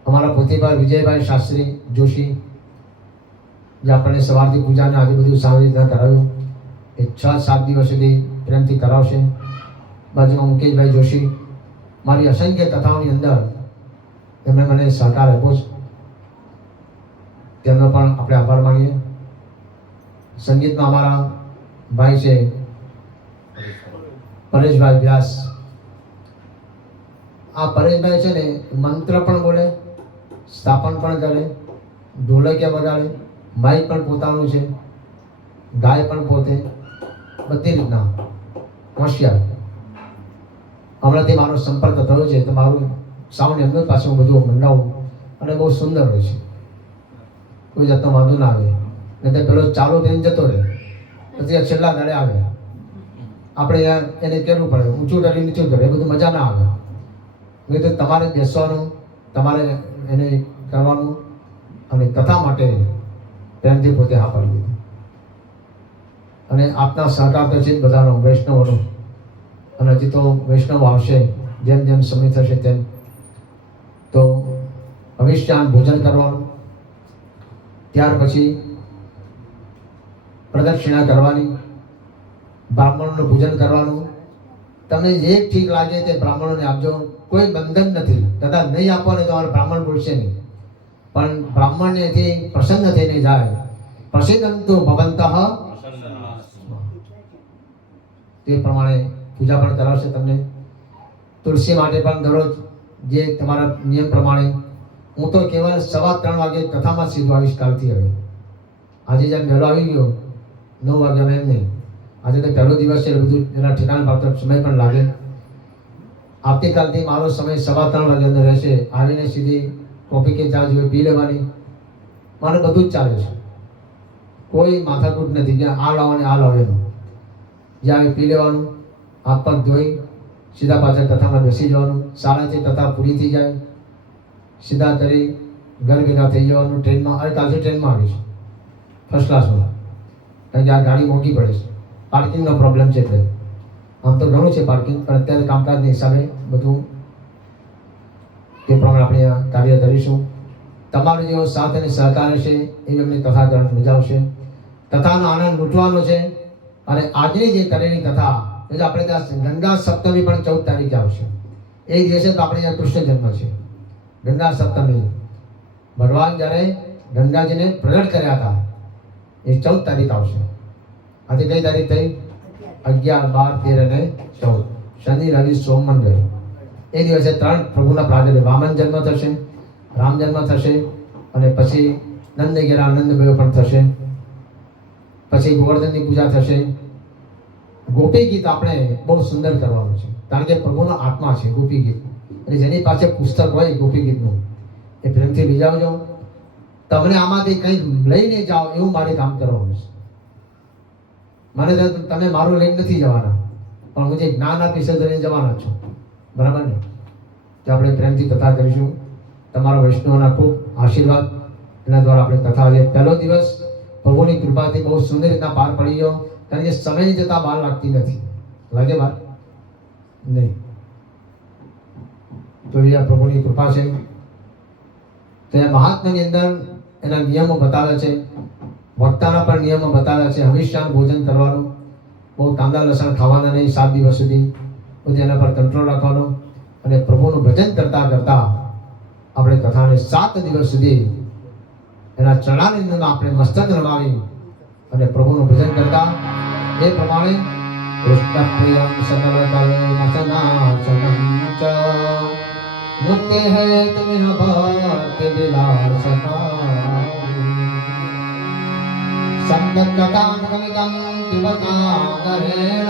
અમારા પોતીભાઈ વિજયભાઈ શાસ્ત્રી જોશી જે આપણને સવારથી પૂજાને આજે બધું સારી રીતના કરાવ્યું, એ 6-7 દિવસ સુધી પ્રેમથી કરાવશે. બાજુમાં મુકેશભાઈ જોશી, મારી અસંખ્ય કથાઓની અંદર એમણે મને સહકાર આપ્યો છે, તેમનો પણ આપણે આભાર માનીએ. સંગીતમાં અમારા ભાઈ છે પરેશભાઈ વ્યાસ. આ પરેશભાઈ છે ને મંત્ર પણ બોલે, સ્થાપન પણ કરે, ઢોલકિયા વગાડે, માઇક પણ પોતાનું છે, ગાય પણ પોતે, બધી રીતના હોશિયાર. હમણાંથી મારો સંપર્ક થયો છે તો મારું સાઉન્ડ એમની પાસે હું બધું મંડાવું અને બહુ સુંદર હોય છે, કોઈ જાતનો વાંધો ના આવે. નહીં તો પેલો ચાલુ થઈને જતો રહે, પછી છેલ્લા ગાળે આવે, આપણે એને કહેવું પડે ઊંચું કરી નીચું કરે, એ બધું મજા ના આવે. નહીં તો તમારે બેસવાનું, તમારે એને કરવાનું અને કથા માટે પ્રેમથી પોતે હા પાડી દીધી. અને આપના સહકાર તો છે જ બધાનો, વૈષ્ણવોનો. અને હજી તો વૈષ્ણવ આવશે જેમ જેમ સમય થશે તેમ. તો અવિષ્ટાન ભોજન કરવાનું, ત્યાર પછી પ્રદક્ષિણા કરવાની, બ્રાહ્મણોનું પૂજન કરવાનું. તમને જે ઠીક લાગે તે બ્રાહ્મણોને આપજો, કોઈ બંધન નથી. કદાચ નહીં આપો ને તો તમારે બ્રાહ્મણ બોલશે નહીં, પણ બ્રાહ્મણને એથી પ્રસન્ન થઈને જાય. પ્રસિદ્ધંતુ ભવંતઃ, તે પ્રમાણે પૂજા પણ કરાવશે તમને. તુલસી માટે પણ દરરોજ જે તમારા નિયમ પ્રમાણે, હું તો કેવલ 3:15 વાગે કથામાં સીધો આવીશ કાલથી. હવે આજે જેમ વહેલો આવી ગયો 9 વાગ્યા એમ નહીં, આજે તો પહેલો દિવસ છે, બધું એના ઠેકાણે પાત્ર સમય પણ લાગે. આવતીકાલથી મારો સમય 3:15 વાગ્યા અંદર રહેશે. આવીને સીધી કોફી કે ચા જોઈએ પી લેવાની, મારે બધું જ ચાલે છે. કોઈ માથાકૂટ નથી કે આ લાવો ને આ લાવો એનું. જ્યાં પી લેવાનું, હાથ પગ ધોઈ સીધા પાછળ કથામાં બેસી જવાનું. 3:30 કથા પૂરી થઈ જાય, સીધા કરી ઘર ભેગા થઈ જવાનું. ટ્રેનમાં, અરે કાલથી ટ્રેનમાં આવીશ ફર્સ્ટ ક્લાસમાં, કારણ કે આ ગાડી મોંઘી પડે છે, પાર્કિંગનો પ્રોબ્લેમ છે. એટલે આમ તો ઘણું છે પાર્કિંગ, પણ અત્યારે કામકાજના હિસાબે બધું તે પ્રમાણે આપણે આ કાર્ય કરીશું. તમારો જેવો સાથ અને સહકાર હશે એવી અમને કથા કરવાની મજા આવશે. કથાનો આનંદ લૂંટવાનો છે. અને આજની જે કરેલી કથા, એટલે આપણે ત્યાં ગંગા સપ્તમી પણ 14 તારીખે આવશે. એ દિવસે તો આપણે ત્યાં કૃષ્ણ જન્મ છે. ગંગા સપ્તમી, ભગવાન જ્યારે ગંગાજીને પ્રગટ કર્યા હતા, એ 14 તારીખ આવશે. આજે કઈ તારીખ થઈ? 11, 12, 13 અને 14, શનિ રવિ સોમ મંગળ. એ દિવસે 3 પ્રભુના પ્રાગટ્ય, વામન જન્મ થશે, રામ જન્મ થશે, અને પછી નંદ ઘેર આનંદ પણ થશે. પછી ગોવર્ધનની પૂજા થશે. ગોપી ગીત આપણે બહુ સુંદર કરવાનું છે, કારણ કે પ્રભુનો આત્મા છે ગોપી ગીત. અને જેની પાસે પુસ્તક હોય ગોપી ગીતનું, એ પ્રેમથી લઈ જાવજો. તમને આમાંથી કંઈ લઈને જાઓ એવું મારે કામ કરવાનું છે. મને તો તમે મારું લઈને નથી જવાના, પણ હું જે જ્ઞાન આપીશ તો લઈને જવાના છો, બરાબર ને? તો આપણે પ્રેમથી કથા કરીશું. તમારા વૈષ્ણવના ખૂબ આશીર્વાદ, એના દ્વારા આપણે કથા. પહેલો દિવસ પ્રભુની કૃપાથી બહુ સુંદર રીતના પાર પડી ગયો, કારણ કે સમય જતાં વાર લાગતી નથી. લાગે વાર? નહીં. તો એ આ પ્રભુની કૃપા છે. તો એ મહાત્માની અંદર એના નિયમો બતાવ્યા છે, વક્તાના પણ નિયમો બતાવ્યા છે. હવિષ્યાનું ભોજન કરવાનું, બહુ કાંદા લસણ ખાવાના નહીં 7 દિવસ સુધી, પછી એના પર કંટ્રોલ રાખવાનો અને પ્રભુનું ભજન કરતા કરતા આપણે કથાને 7 દિવસ સુધી એના ચરણાની અંદર આપણે મસ્તક રમાવી અને પ્રભુનું ભજન કરતા એ પ્રમાણે કૃષ્ણ પ્રિયમ સકલ કલ્મસનાશનમ ચ મુક્તે હેતુ ભક્તિ વિલાસના સંતકથાં કવિતં પિબતાદરેણ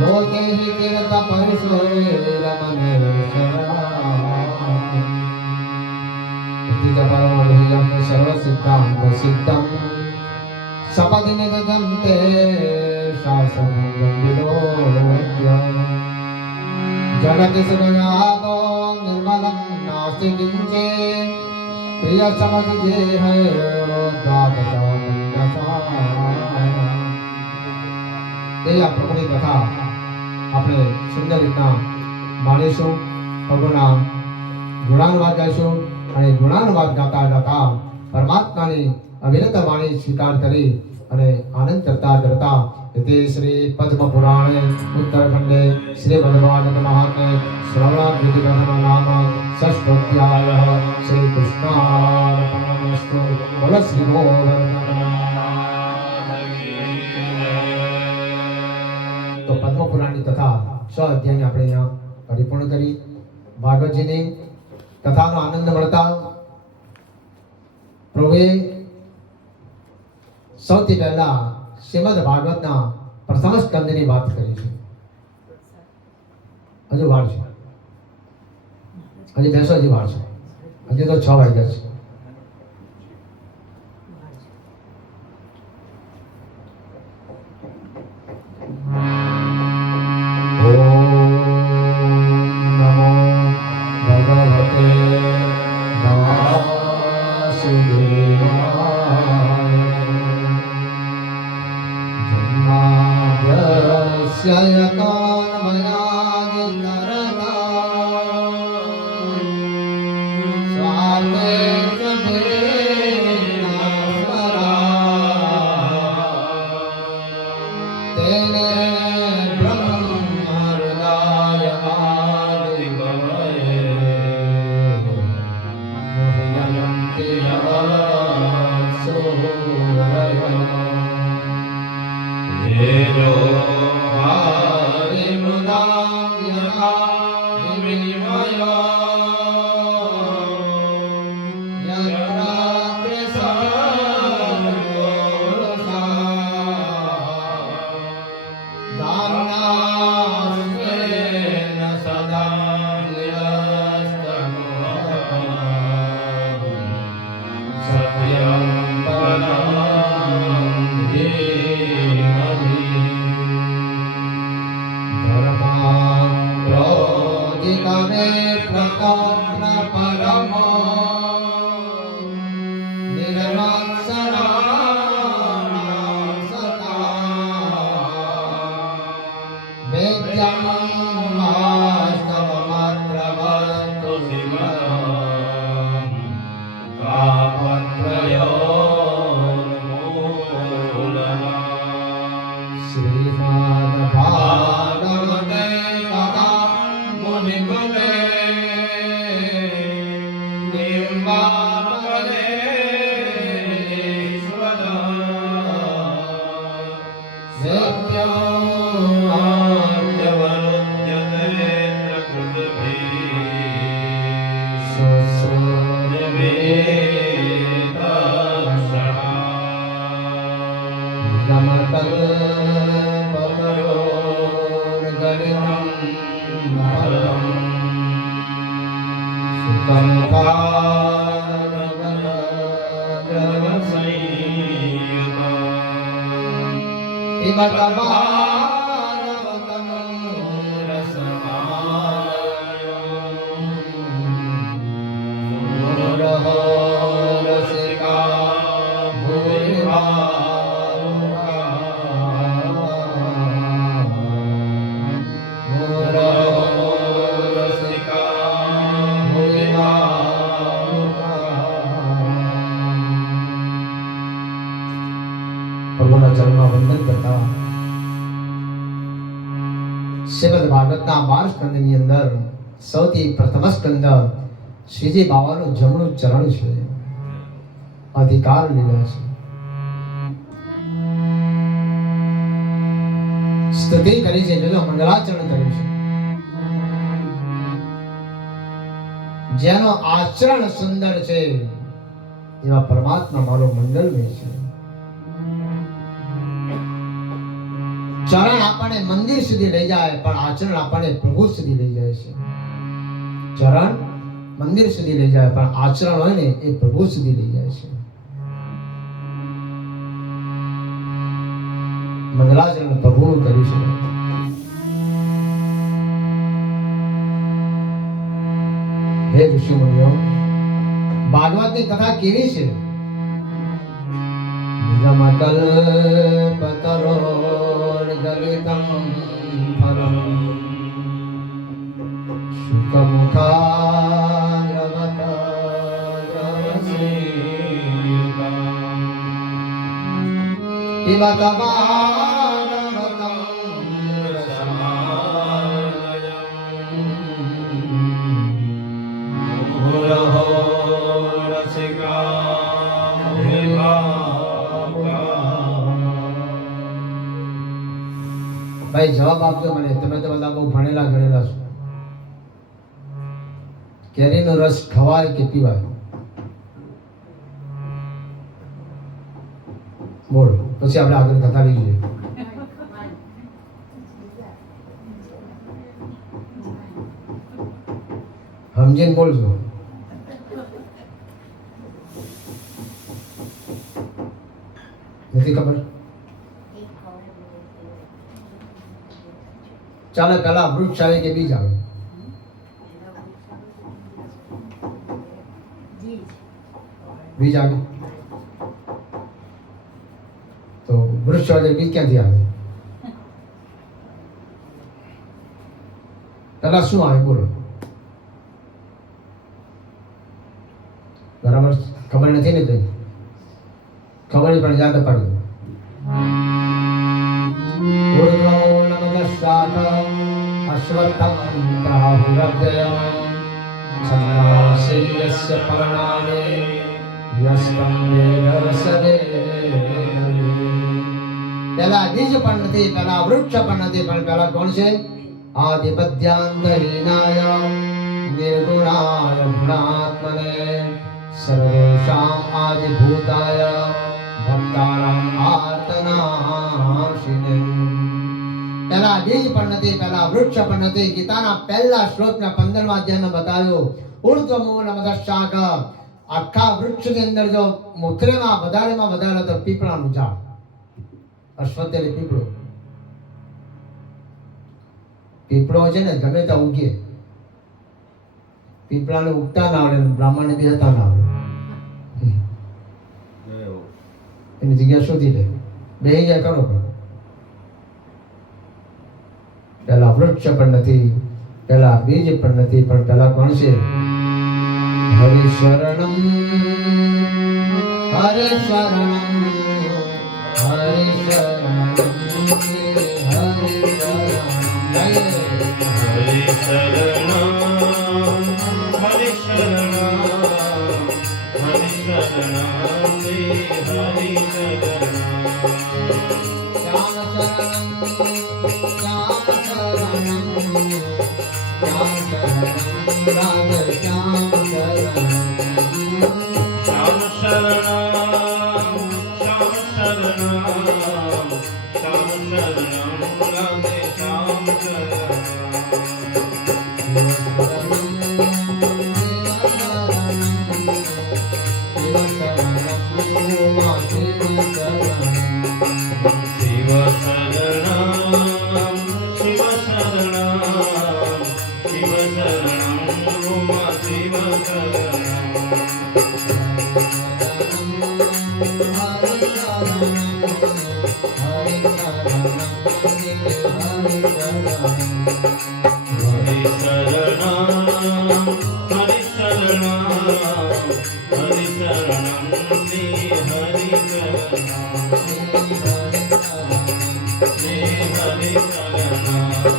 લોકે હિ તીર્થ પરિશ્રમનેશ્વરા સર્વ સિદ્ધાંત સિદ્ધમ સપદિ નિગમ તે શાસન વિલોક્ય જગતિ સુગયાતો નિર્મલં નાસ્તિ કિંચે પ્રિય સમજે હૈ એ આ પ્રભુની કથા આપણે સુંદર રીતના માણીશું, પ્રભુના ગુણાનુવાદ ગાઈશું અને ગુણાનુવાદ ગાતા ગાતા પરમાત્માની અવિરત વાણી સ્વીકાર કરી અને આનંદ કરતા કરતા તે શ્રી પદ્મ પુરાણે ઉત્તરખંડે શ્રી ભગવાન મહાત્મે શ્રવણાદ્વિતીય નામ ષષ્ઠોધ્યાય શ્રી કૃષ્ણાર્પણમસ્તુ. બોલો શ્રી ગોવર્ધન. તો પદ્મ પુરાણની કથા 6 અધ્યાયને આપણે અહીંયા પરિપૂર્ણ કરી. ભાગવતજીની કથાનો આનંદ મળતા પ્રભુએ સૌથી પહેલા શ્રીમદ ભાગવતના પ્રથમ સ્કંદની વાત કરી છે. હજુ વાર છે, હજી બેસો, હજી વાર છે, હજી તો 6 વાગ્યા છે. પ્રભુના ચરણમાં વંદન કરતા શ્રીમદ ભાગવતના 12 સ્કંદની અંદર સૌથી પ્રથમ સ્કંદ શ્રીજી બાવાનું જમણું ચરણ છે, અધિકાર લીલા છે. સ્તુતિ કરી છે, જોજો મંગલાચરણ કર્યું છે. જેનો આચરણ સુંદર છે એવા પરમાત્મા મારો મંગલમય છે. ચરણ આપણને મંદિર સુધી લઈ જાય, પણ આચરણ આપણને પ્રભુ સુધી લઈ જાય છે. ચરણ મંદિર સુધી લઈ જાય, પણ આચરણ હોય ને એ પ્રભુ સુધી લઈ જાય છે. મંગલાચરણ પ્રભુનું કર્યું છે. હે ઋષિ મુનિઓ, ભાગવતની કથા કેવી છે? નિગમકલ્પતરોર્ગલિતં ફલં શુકમુખાગ્રવતગ્રવસેયુગં ઇવ તવાગવતં ભાઈ જવાબ આપજો મને. તમે તો બધા બહુ ભણેલા ગણેલા છો. કેરીનો રસ ખવાય કે પીવાય? બોલો, પછી આપણે આગળ કથા લઈ જઈએ. સમજીને બોલજો. નથી ખબર? ચાલો પેલા વૃક્ષ આવે કે બીજ આવે? બીજ આવે. તો વૃક્ષ આવે બીજ ક્યાંથી આવે? પેલા શું આવે બોલો? બરાબર ખબર નથી ને? કઈ ખબર પણ યાદ પાડ્યું. અશ્વત્થમ પ્રાહુરવ્યયમ છન્દાસેયસ્ય પરણામે યસ્તં વેદરસદે. પેલા બીજ પણ નથી, પેલા વૃક્ષ પણ નથી, પણ પેલા કોણ છે? આદિપદ્યાંતહીનાય નિર્ગુણાય ગુણાત્મને સર્વેષાં આદિભૂતાય ભક્તાનાં આર્તનાશિને. પેલા બીજ પણ નથી, પેલા વૃક્ષ પણ નથી. ગીતાના પહેલા શ્લોકના 15મા અધ્યાયમાં બતાવ્યું ઉર્ધ્વમૂલમતઃ શાખ. આખા વૃક્ષની અંદર જો મુથરેમાં વધારે તો પીપળાનું ઝાડ, અશ્વત્થ એટલે પીપળો. પીપળો છે ને ગમે ત્યાં ઉગે. પીપળાને ઉગતા ના આવડે, બ્રાહ્મણને બેહતા ના આવડે. એની જગ્યા શોધી લે, બેહી ગયા કરો. પેલા વૃક્ષ પણ નથી, પેલા બીજ પણ નથી, પણ પેલા કોણ છે? હરિશરણમ હરિશરણમ હરિશરણમ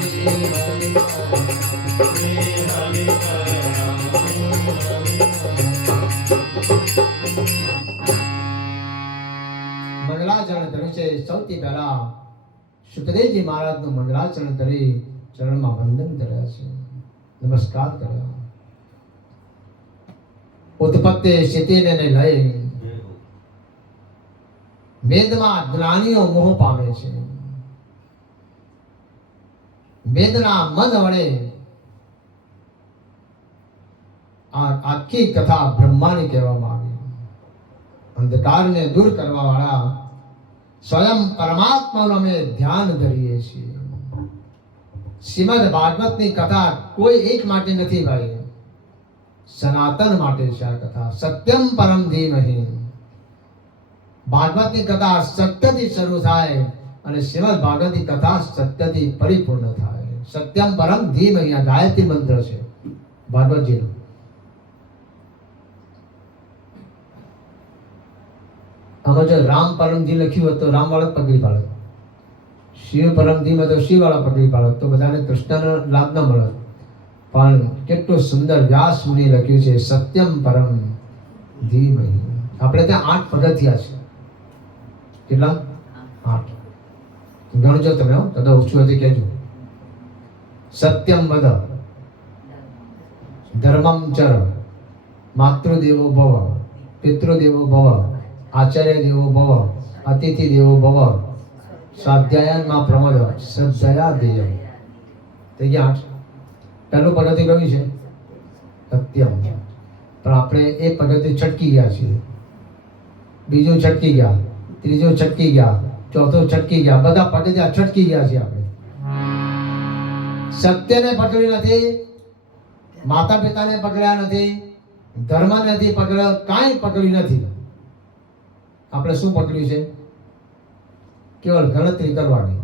Hare સૌથી પહેલા સુખદેવજી મહારાજનું મંગલાચરણ કરી ચરણમાં વંદન કર્યા છે, નમસ્કાર કર્યા. ઉત્પત્તિ સ્થિતિને લઈ વેદમાં જ્ઞાનીઓ મોહ પામે છે. વેદના મન વડે આ આખી કથા બ્રહ્માની કહેવામાં આવી. અંધકારને દૂર કરવા વાળા સ્વયં પરમાત્માનું અમે ધ્યાન ધરીએ છીએ. શ્રીમદ ભાગવતની કથા કોઈ એક માટે નથી ભાઈ, સનાતન માટે છે આ કથા. સત્યમ પરમ ધીમહિ. ભાગવતની કથા સત્યથી શરૂ થાય અને શ્રીમદ ભાગવતની કથા સત્યથી પરિપૂર્ણ થાય. સત્યમ પરમ ધીમહિ આ ગાયત્રી મંત્ર છે ભાગવતજીનો. આમાં જો રામ પરમજી લખ્યું હોત તો રામ વાળા પકડી પાડે, શિવ પરમજી તો શિવ વાળા પકડી પાડે, તો બધાને કૃષ્ણનો લાભ ન મળે. પણ કેટલું સુંદર વ્યાસ મુનિ લખ્યું છે, સત્યમ પરમ ધીમહિ. આપણે ત્યાં 8 પગથિયા છે. કેટલા? 8. ગણજો તમે, કદાચ ઓછું હતું કહેજો. સત્યમ વદ, ધર્મમ ચર, માતૃદેવો ભવ, પિતૃદેવો ભવ, આચાર્ય દેવો ભવ, અતિથિ દેવો ભવ, સ્વાધ્યાયનમાં પ્રમદ, શ્રદ્ધયા દેય. થઈ ગયા 8. પહેલું પગથિયું કયું છે? સત્યમ. પણ આપણે એ પગથિયું છટકી ગયા છીએ. બીજું છટકી ગયા, ત્રીજું છટકી ગયા, ચોથું છટકી ગયા. બધા પગથિયા છટકી ગયા છીએ આપણે. સત્યને પકડ્યું નથી, માતા પિતાને પકડ્યા નથી, ધર્મ નથી પકડ્યો, કાંઈ પકડ્યું નથી. આપણે શું પકડ્યું છે? કેવળ ગણતરી કરવાની,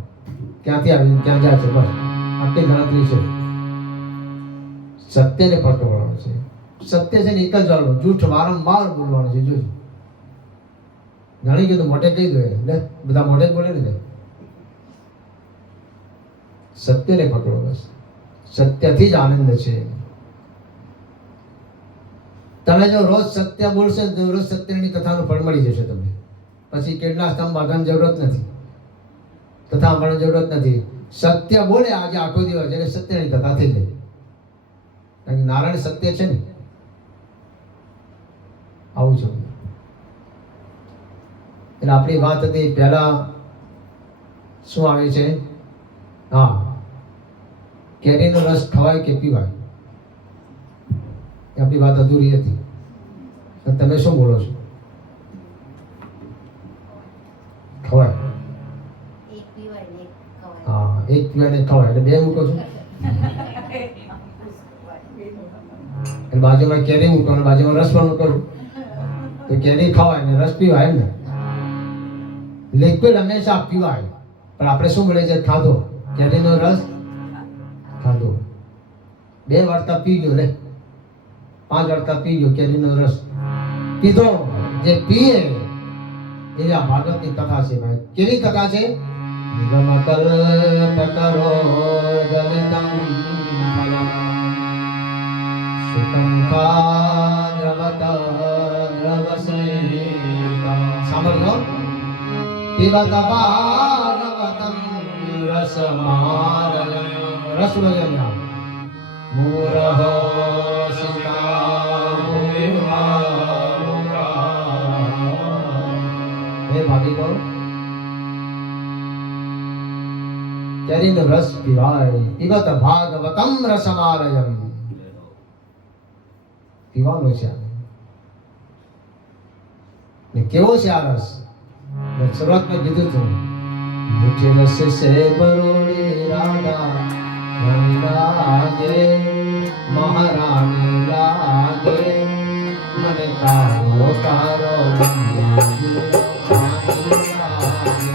ક્યાંથી આવી ક્યાં જાય છે, બસ આટલી ગણતરી છે. સત્યને પકડવાનું છે. સત્ય છે ને એક જ વાળું, જૂઠ વારંવાર બોલવાનું છે. જોજો, ઘણી કીધું મોઢે કહી દો, એટલે બધા મોઢે જ બોલે ને. સત્યને પકડો, બસ. સત્યથી જ આનંદ છે. તમે જો રોજ સત્ય બોલશો તો રોજ સત્યની કથાનું ફળ મળી જશે તમને. પછી કેટલા સ્તંભ બાંધવાની જરૂરત નથી, કથા સાંભળવાની જરૂરત નથી. સત્ય બોલે આજે આખો દિવસ એટલે સત્યની કથા થઈ જાય. કારણ કે નારાયણ સત્ય છે ને. આવું છે. એટલે આપણી વાત હતી પહેલા શું આવે છે? હા, કેરીનો રસ ખવાય કે પીવાય? આપણી વાત અધૂરી હતી. તમે શું બોલો છો? ખવાય. હા, એક પીવાય ને ખવાય એટલે બે મૂકો છો. એટલે બાજુમાં કેરી મૂકો અને બાજુમાં રસ પણ મૂકો તો કેરી ખવાય ને રસ પીવાય ને. લિક્વિડ હંમેશા પીવાય, પણ આપણે શું મળે છે? ખાધો. કેરીનો રસ ખાધો. 2 વાટકા પી ગયો લે, 5 વાટકા પી ગયો કેરીનો રસ પીધો. જે પીએ એ આ ભાગવતની કથા છે ભાઈ. કેવી કથા છે? ગમકલ પતરો ગલિતમ ફલમ સુતમ કાદ્રવત દ્રવસેતમ. સાંભળો. પીબત ભાગવતમ રસમાલયમ. રસવજન્ય મૂરહો સીતા હે ભાવિકો, કેરીનો રસ પીવાય. પીબત ભાગવતમ રસમાલયમ. પીવાનું છે. ને કેવો છે આ રસ? મેં શરૂઆતમાં કીધું હતું, મીઠે રસ સે બરોડી રાધા રાની લાગે, મહારાણી લાગે, મને કારો કારો લાગે.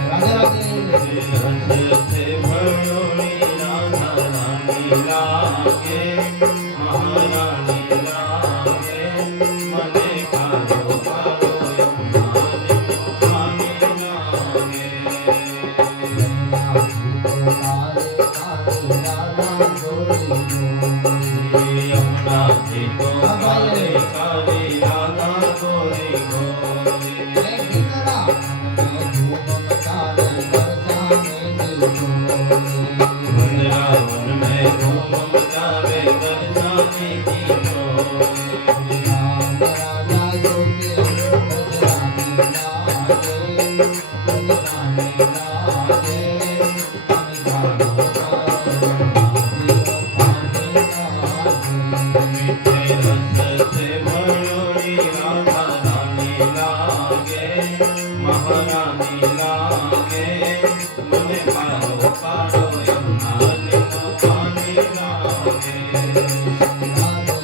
રાધે રાધે. જાને કીધો રામ રાજા યોગે ભજરાને લાગે ભજરાને લાગે અમે ગાનો મીઠે રસ સે ભળોરી રાધા રાની લાગે મહારાની લાગે મને કાઢો કાઢો યમુના લીનો પાણી લાગે રામ રાધે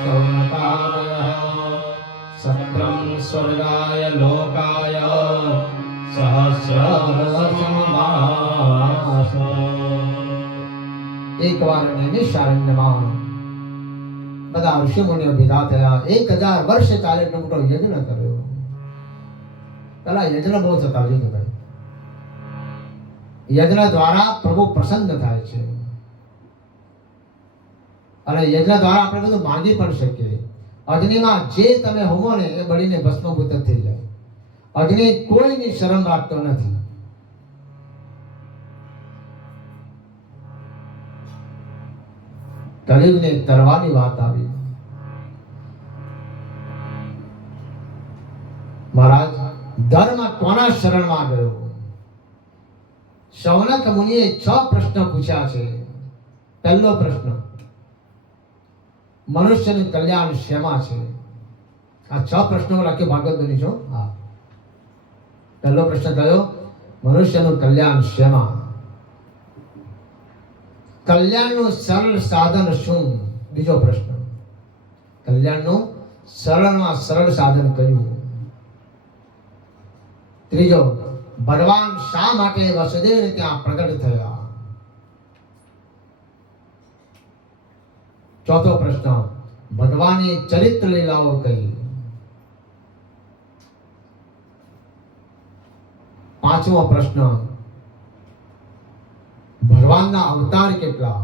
રામ રાધે સત્રમ સ્વર્ગાય લોકાય સહસ્રમાસ. એકવાર નૈમિષારણ્યમાં બધા ઋષિમુનિઓ ભેગા થયા. 1000 વર્ષ ચાલે એટલો મોટો યજ્ઞ કર્યો. પેલા યજ્ઞ બહુ સતાવી ગયો. યજ્ઞ દ્વારા પ્રભુ પ્રસન્ન થાય છે અને યજ્ઞ દ્વારા આપણે બધું માંગી પણ શકીએ. અગ્નિમાં જે તમે હોમો ને એ બળીને ભસ્મભૂત થઈ જાય. અગ્નિ કોઈની શરમ રાખતો નથી. કલિયુગને તરવાની વાત આવી. મહારાજ ધર્મ કોના શરણમાં ગયો? શૌનક મુનિએ 6 પ્રશ્ન પૂછ્યા છે. પહેલો પ્રશ્ન, મનુષ્યનું કલ્યાણ શેમાં છે? આ 6 પ્રશ્નો લખ્યો ભાગવત બની છો. હા, પહેલો પ્રશ્ન કયો? મનુષ્યનું કલ્યાણ શેમાં? કલ્યાણનું સરળ સાધન શું? બીજો પ્રશ્ન, કલ્યાણનું સરળમાં સરળ સાધન કયું? ત્રીજો, ભગવાન શા માટે વસુદેવને ત્યાં પ્રગટ થયા? ચોથો પ્રશ્ન, ભગવાનની ચરિત્ર લીલાઓ કઈ? પાંચમો પ્રશ્ન, ભગવાનના અવતાર કેટલા?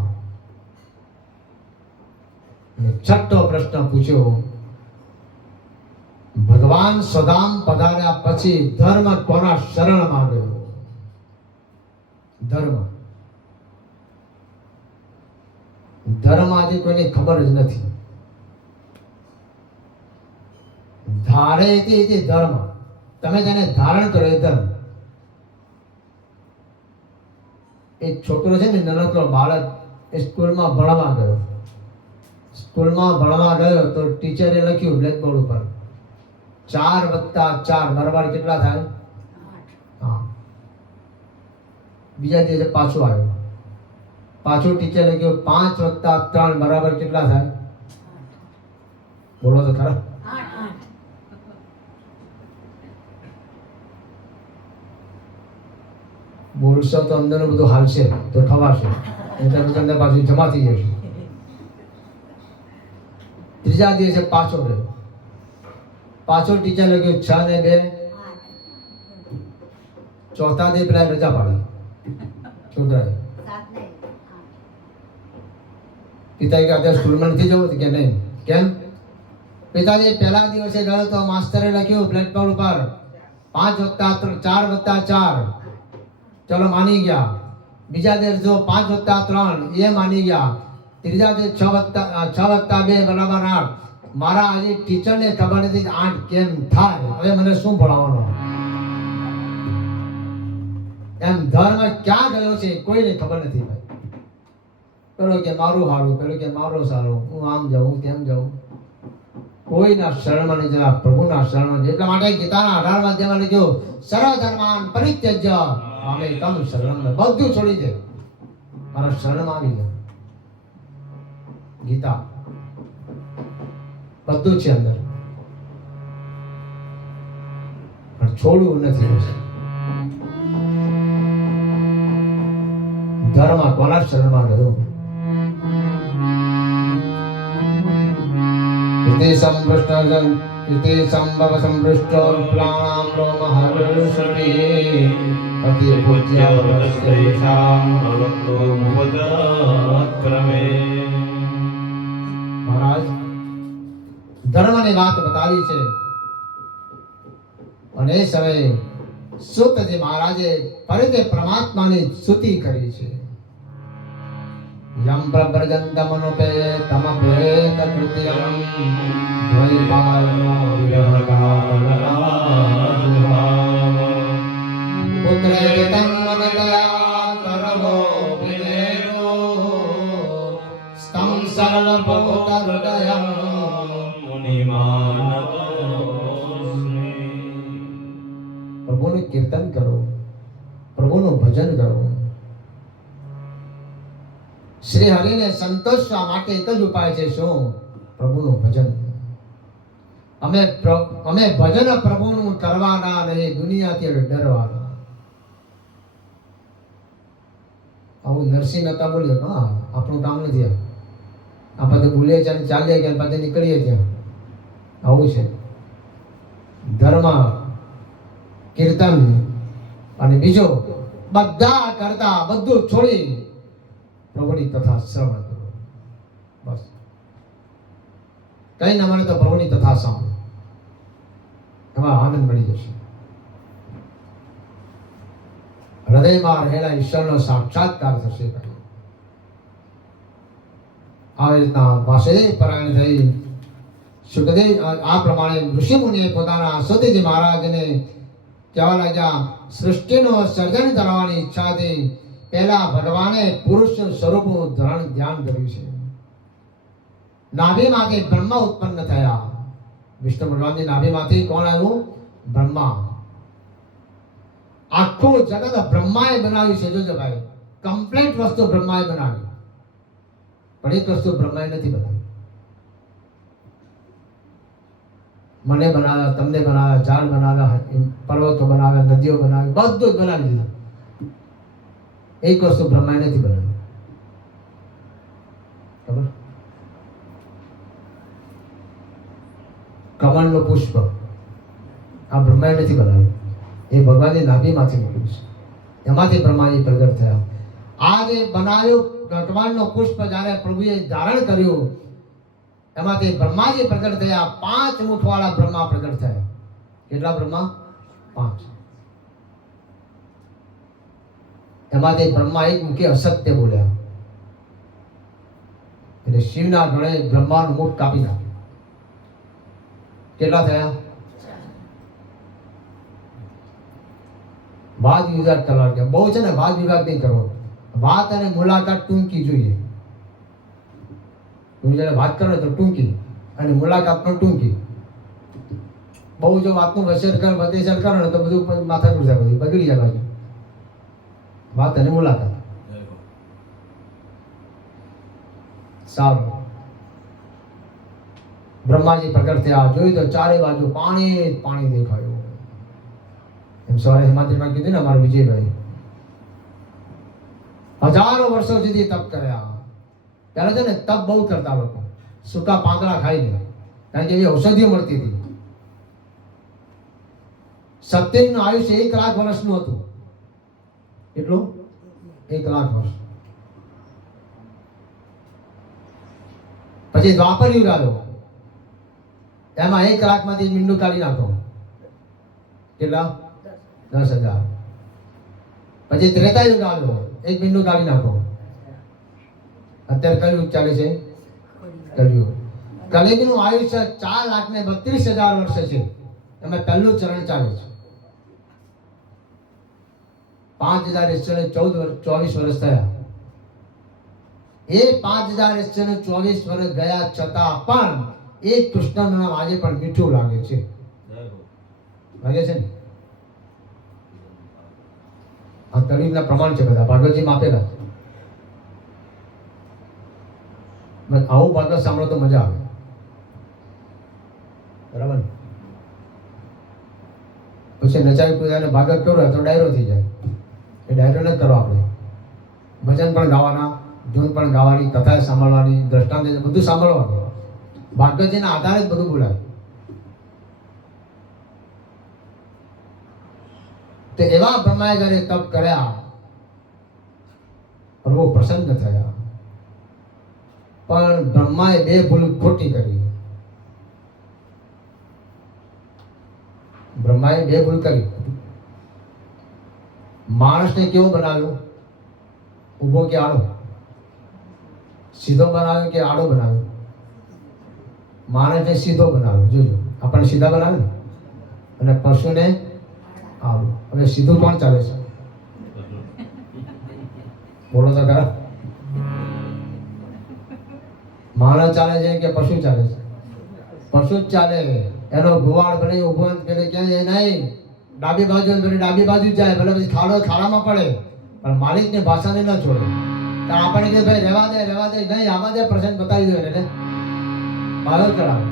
અને છઠ્ઠો પ્રશ્ન પૂછ્યો, ભગવાન સ્વધામ પધાર્યા પછી ધર્મ કોના શરણમાં ગયો? ધર્મ આજે કોઈને ખબર જ નથી. ધારે તે ધર્મ, તમે તેને ધારણ કરો એ ધર્મ. એક છોકરો છે ને, નાનકડો બાળક, એ સ્કૂલમાં ભણવા ગયો. તો ટીચરે લખ્યું બ્લેકબોર્ડ ઉપર 4 + 4 બરાબર કેટલા થાય? 8. બીજા દિવસે પાછો આવ્યો. પાછો ટીચર લખ્યું 5 + 3 બરાબર કેટલા થાય? બોલો તો ખરા. 8. બોલશો તો અંદરનું બધું હાલશે તો ખવાશે, એટલે બધું અંદર પાછું જમા થઈ જશે. ત્રીજા દિવસે પાછો ગયો. પાછો ટીચર લખ્યું 6 ને 2. ચોથા દિવસે પેલા રજા પાડી છોકરાએ. પિતાજી કે અત્યારે સ્કૂલમાં નથી જવું કે નહીં? કેમ? પિતાજી પહેલા દિવસે ગયો તો માસ્ટરે લખ્યું બ્લેકબોર્ડ ઉપર 5 + 4 + 4. ચલો માની ગયા. બીજા દિવસ જો 5 + 3 એ માની ગયા. ત્રીજા દિવસ 6 + 2 બરાબર 8. મારા આજે ટીચરને ખબર નથી કે 8 કેમ થાય. હવે મને શું ભણાવવાનો? એમ ધર્મ ક્યાં ગયો છે કોઈને ખબર નથી ભાઈ. પેલો કે મારું હારું, પેલો કે મારો સારું, હું આમ જાઉં તેમ જાઉં. કોઈના શરણમાં નહીં જવા, પ્રભુના શરણમાં. એટલા માટે ગીતાના 18મા અધ્યાયમાં લખ્યું, સર્વ ધર્માન પરિત્યજ્ય મામે તમ શરણમ. બધું છોડી દે, મારા શરણમાં આવી ગયા. ગીતા બધું છે અંદર, પણ છોડવું નથી. ધર્મ કોના શરણમાં ગયો? તે સંપૃષ્ટ इति संभव संपृष्टो प्राणां रोमहर्षति पति पूज्य तेषां भवतो उपक्रमे महाराज ધર્મની વાત બતાવી છે અને એ સમયે સુતજી મહારાજે ફરીથી પરમાત્માની સ્તુતિ કરી છે યમ પ્રવ્રજંતમનુપે તમપેત કૃત્યમ દ્વૈપાયનો વિરહકાલરાજુભાવ પુત્રે તન્મનતયા કરવો વિનેનો સ્તં સર્વભૂતહૃદયં પ્રભુનું કીર્તન કરો, પ્રભુનું ભજન કરો. શ્રી હરિને સંતોષવા માટે એક જ ઉપાય છે. શું? પ્રભુનું ભજન. અમે ભજન પ્રભુનું કરવાના નહીં, દુનિયાથી ડરવાના. આવું નરસિંહ મહેતા બોલ્યો, હા આપણું કામ નથી. આપણે તો ભૂલીએ છીએ અને ચાલીએ ગયા પછી નીકળીએ ત્યાં. આવું છે ધર્મ, કીર્તન અને બીજો બધા કરતા બધું છોડી પ્રભુની કથા શ્રવણ કરો. બસ કઈ ના મળે તો પ્રભુની કથા સાંભળો, એમાં આનંદ મળી જશે. હૃદયમાં રહેલા ઈશ્વરનો સાક્ષાત્કાર થશે. આવી રીતના વાસુદેવ પરાયણ થઈ સુખદેવ આ પ્રમાણે ઋષિમુનિએ પોતાના સતીજી મહારાજને કહેવા લાગ્યા, સૃષ્ટિનું સર્જન કરવાની ઈચ્છાથી પહેલા ભગવાને પુરુષ સ્વરૂપનું ધ્યાન કર્યું છે. નાભીમાંથી બ્રહ્મા ઉત્પન્ન થયા. વિષ્ણુ ભગવાનની નાભીમાંથી કોણ આવ્યું? બ્રહ્મા. આખું જગત બ્રહ્માએ બનાવ્યું છે. જોજો ભાઈ, કમ્પ્લીટ વસ્તુ બ્રહ્માએ બનાવી, પણ એક વસ્તુ બ્રહ્માએ નથી બનાવી. મને બનાવ્યા, તમને બનાવ્યા, ઝાડ બનાવ્યા, પર્વતો બનાવ્યા, નદીઓ બનાવી, બધું જ બનાવી દીધું. એક વસ્તુ બ્રહ્માએ નથી બનાવી. ખબર? કમળનું પુષ્પ આ બ્રહ્માએ નથી બનાવ્યું, એ ભગવાનની નાભીમાંથી મોકલ્યું છે. એમાંથી બ્રહ્માજી પ્રગટ થયા. આ જે બનાવ્યું કમળનું પુષ્પ જ્યારે પ્રભુએ ધારણ કર્યું, એમાંથી બ્રહ્માજી પ્રગટ થયા. 5 મુઠવાળા બ્રહ્મા પ્રગટ થયા. કેટલા બ્રહ્મા? 5. એમાંથી બ્રહ્મા એક મુખે અસત્ય બોલ્યા, એટલે શિવના ગણે બ્રહ્માનું મુખ કાપી નાખ્યું. કેટલા થયા? વાદ વિવાદ કરવા ગયા. બહુ છે ને, વાદ વિવાદ નહીં કરવો. વાત અને મુલાકાત ટૂંકી જોઈએ. તમે જ્યારે વાત કરો તો ટૂંકી, અને મુલાકાત પણ ટૂંકી. બહુ જો વાતનું વતેસર કરો ને તો બધું માથા કુટ જાય, બધું બગડી જાય બાજુ. વાત અને મુલાકાત. સારું. બ્રહ્માજી પ્રગટ થયા. જોયું તો ચારે બાજુ પાણી જ પાણી દેખાયું. એમ સવારે હિમાદ્રીમાં કીધું ને અમારા વિજયભાઈ, હજારો વર્ષો સુધી તપ કર્યા. ત્યારે છે ને તપ બહુ કરતા લોકો, સૂકા પાંદડા ખાઈને, કારણ કે એવી ઔષધિઓ મળતી હતી. સત્યનું આયુષ્ય 1 લાખ વર્ષનું હતું. કેટલું? 1 લાખ વર્ષ. પછી દ્વાપર યુગ આવ્યો, એમાં 1 લાખમાંથી મીંડું કાઢી નાખો. કેટલા? 10,000. પછી ત્રેતા યુગ આવ્યો, 1 મીંડું કાઢી નાખો. અત્યારે કયું ચાલે છે? કલયુગ. કલયુગનું આયુષ્ય 4,32,000 વર્ષ છે. એમાં પહેલું ચરણ ચાલે છે. 5,124 વર્ષ થયા. એ 5,124 વર્ષ ગયા છતાં પણ એ કૃષ્ણનું નામ આજે પણ મીઠું લાગે છે. લાગે છે ને? આ કલયુગના પ્રમાણ છે બધા, ભાગવતજીમાં આપેલા છે. આવું ભાગવત સાંભળો તો મજા આવે. બરાબર ને? પછી નચાવી કુદાને ભાગવત કરો તો ડાયરો થઈ જાય. એ ડાયરો નથી કરો. આપણે ભજન પણ ગાવાના, ધૂન પણ ગાવાની, કથા સાંભળવાની, દ્રષ્ટાંત બધું સાંભળવાનું. ભાગવતજીના આધારે જ બધું બોલાય. તે એવા બ્રહ્માએ જ્યારે તપ કર્યા પ્રભુ પ્રસન્ન થયા, પણ બ્રહ્માએ બે ભૂલ ખોટી કરી. બ્રહ્માએ બે ભૂલ કરી. માણસને કેવો બનાવ્યો? ઊભો કે આડો? સીધો બનાવ્યો કે આડો બનાવ્યો? માણસને સીધો બનાવ્યો. જોજો, આપણને સીધા બનાવે ને, અને પશુને આડો. હવે સીધું કોણ ચાલે છે? બોલો તો ખરા. માણસ ચાલે છે કે પશુ ચાલે છે? પશુ જ ચાલે. એનો ગુવાળ બની ઉભો પેલે ક્યાં જાય નહીં, ડાબી બાજુ પેલી ડાબી બાજુ જ જાય. ભલે પછી ખાડામાં પડે, પણ માલિકની ભાષાને ન છોડે. તો આપણે કે ભાઈ રહેવા દે નહીં, આવા દે, પ્રસંગ બતાવી દો એટલે બાયો ચડાવે.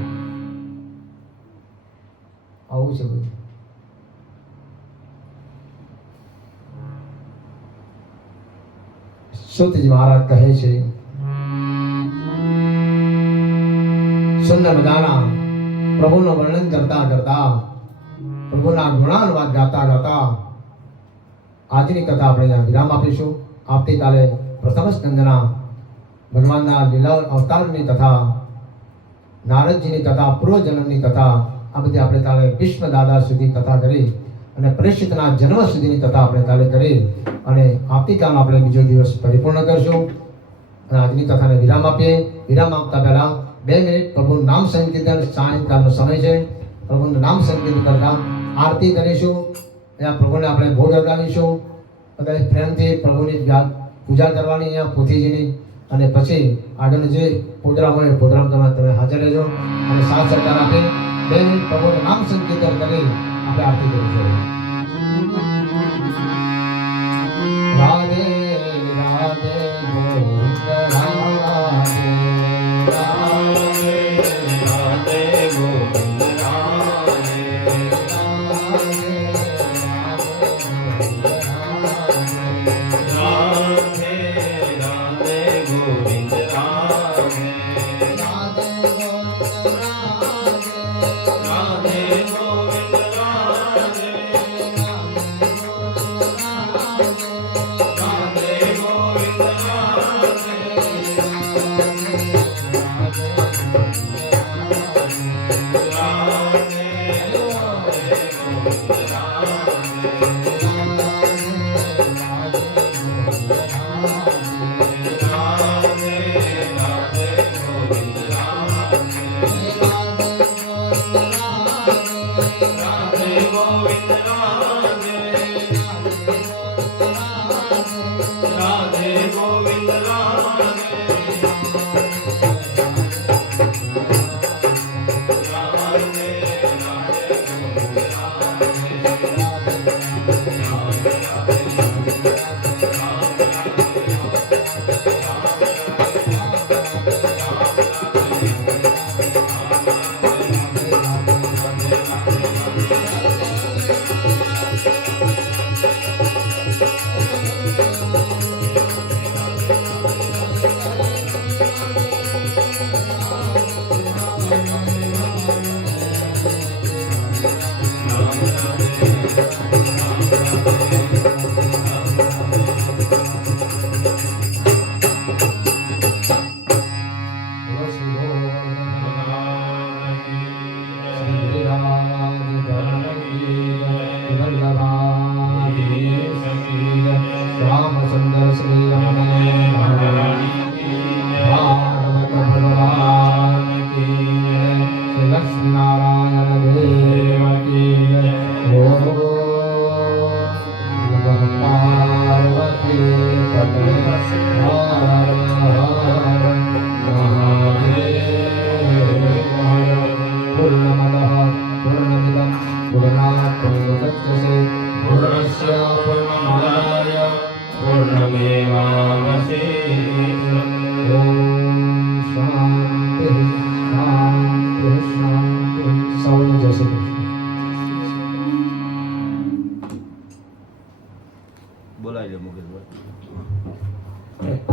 આવું છે બધું. સુતજી મહારાજ કહે છે, સુંદર મજાના પ્રભુનું વર્ણન કરતા કરતા, પ્રભુના ગુણાનુવાદ ગાતા ગાતા આજની કથા આપણે અહીંયા વિરામ આપીશું. આવતીકાલે પ્રથમ સ્કંદના ભગવાનના લીલા અવતારની કથા, નારદજીની કથા, પૂર્વજન્મની કથા, આ બધી આપણે કાલે ભીષ્મ દાદા સુધી કથા કરી અને પરીક્ષિતના જન્મ સુધીની કથા આપણે કાલે કરી અને આવતીકાલનો આપણે બીજો દિવસ પરિપૂર્ણ કરશું. અને આજની કથાને વિરામ આપીએ. વિરામ આપતા પહેલા 2 મિનિટ પ્રભુનું નામ સંકીર્તન, સાયંકાળનો સમય છે. પ્રભુનું નામ સંકીર્તન કરતા આરતી કરીશું. અહીંયા પ્રભુને આપણે ભોગ લગાવીશું. બધા પ્રેમથી પ્રભુની પૂજા કરવાની અહીંયા પોથીજીની, અને પછી આગળનું જે પ્રોગ્રામ હોય પ્રોગ્રામ તમે હાજર રહેજો અને સાથ સહકાર આપી 2 મિનિટ પ્રભુનું નામ સંકીર્તન કરી આપણે આરતી કરીશું. રાધે રાધે ગોવિંદ રાધે રાધે રાધે ગોવિંદ રાધે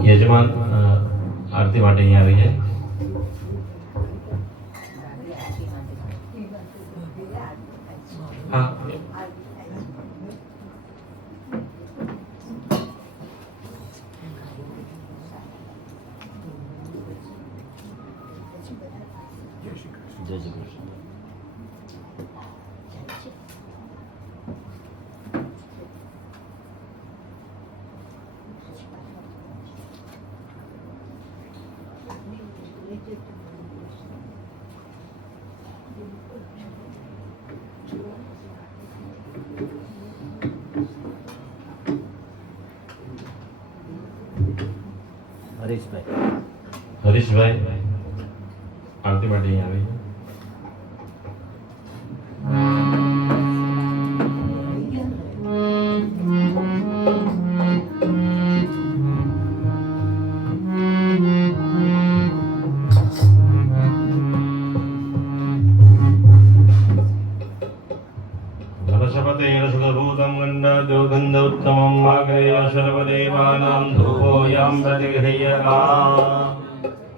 યજમાન આરતી માટે અહીંયા આવી જાય. હા હરીશભાઈ આરતી માટે અહીંયા આવી છે. वनस्पते सुखभूतं गन्धो गन्धोत्तमं वाग्देव सर्वदेवानां धूपोऽयं प्रतिगृह्यता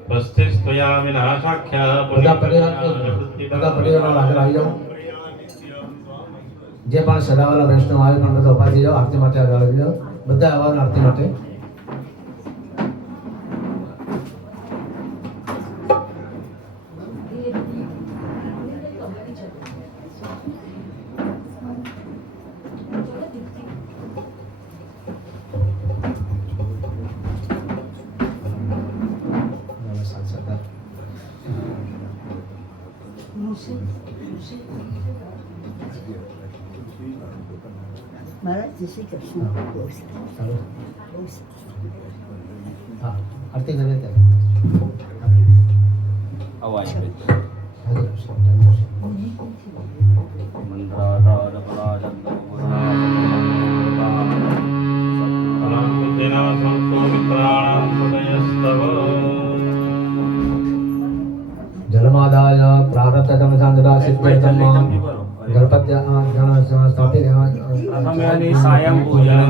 स्वस्थिस्त्वया विना साख्यः બધા પરિવારો આગળ આવી જાઓ. જે પણ સદાવાળા વૈષ્ણવ આવે પણ બધા ઉભા થઈ જાઓ. આરતી માટે આગળ આવી જાઓ. બધા આવવાનું આરતી માટે. મારા જય શ્રી કૃષ્ણ. ચાલો. હા આરતી કરીએ ત્યારે. જન્માદાય પ્રારબ્ધકર્મ સાંદ્રા સિદ્ધર્તમ ગણપત્ય ગણ સ્થાપિત સાયં પૂજન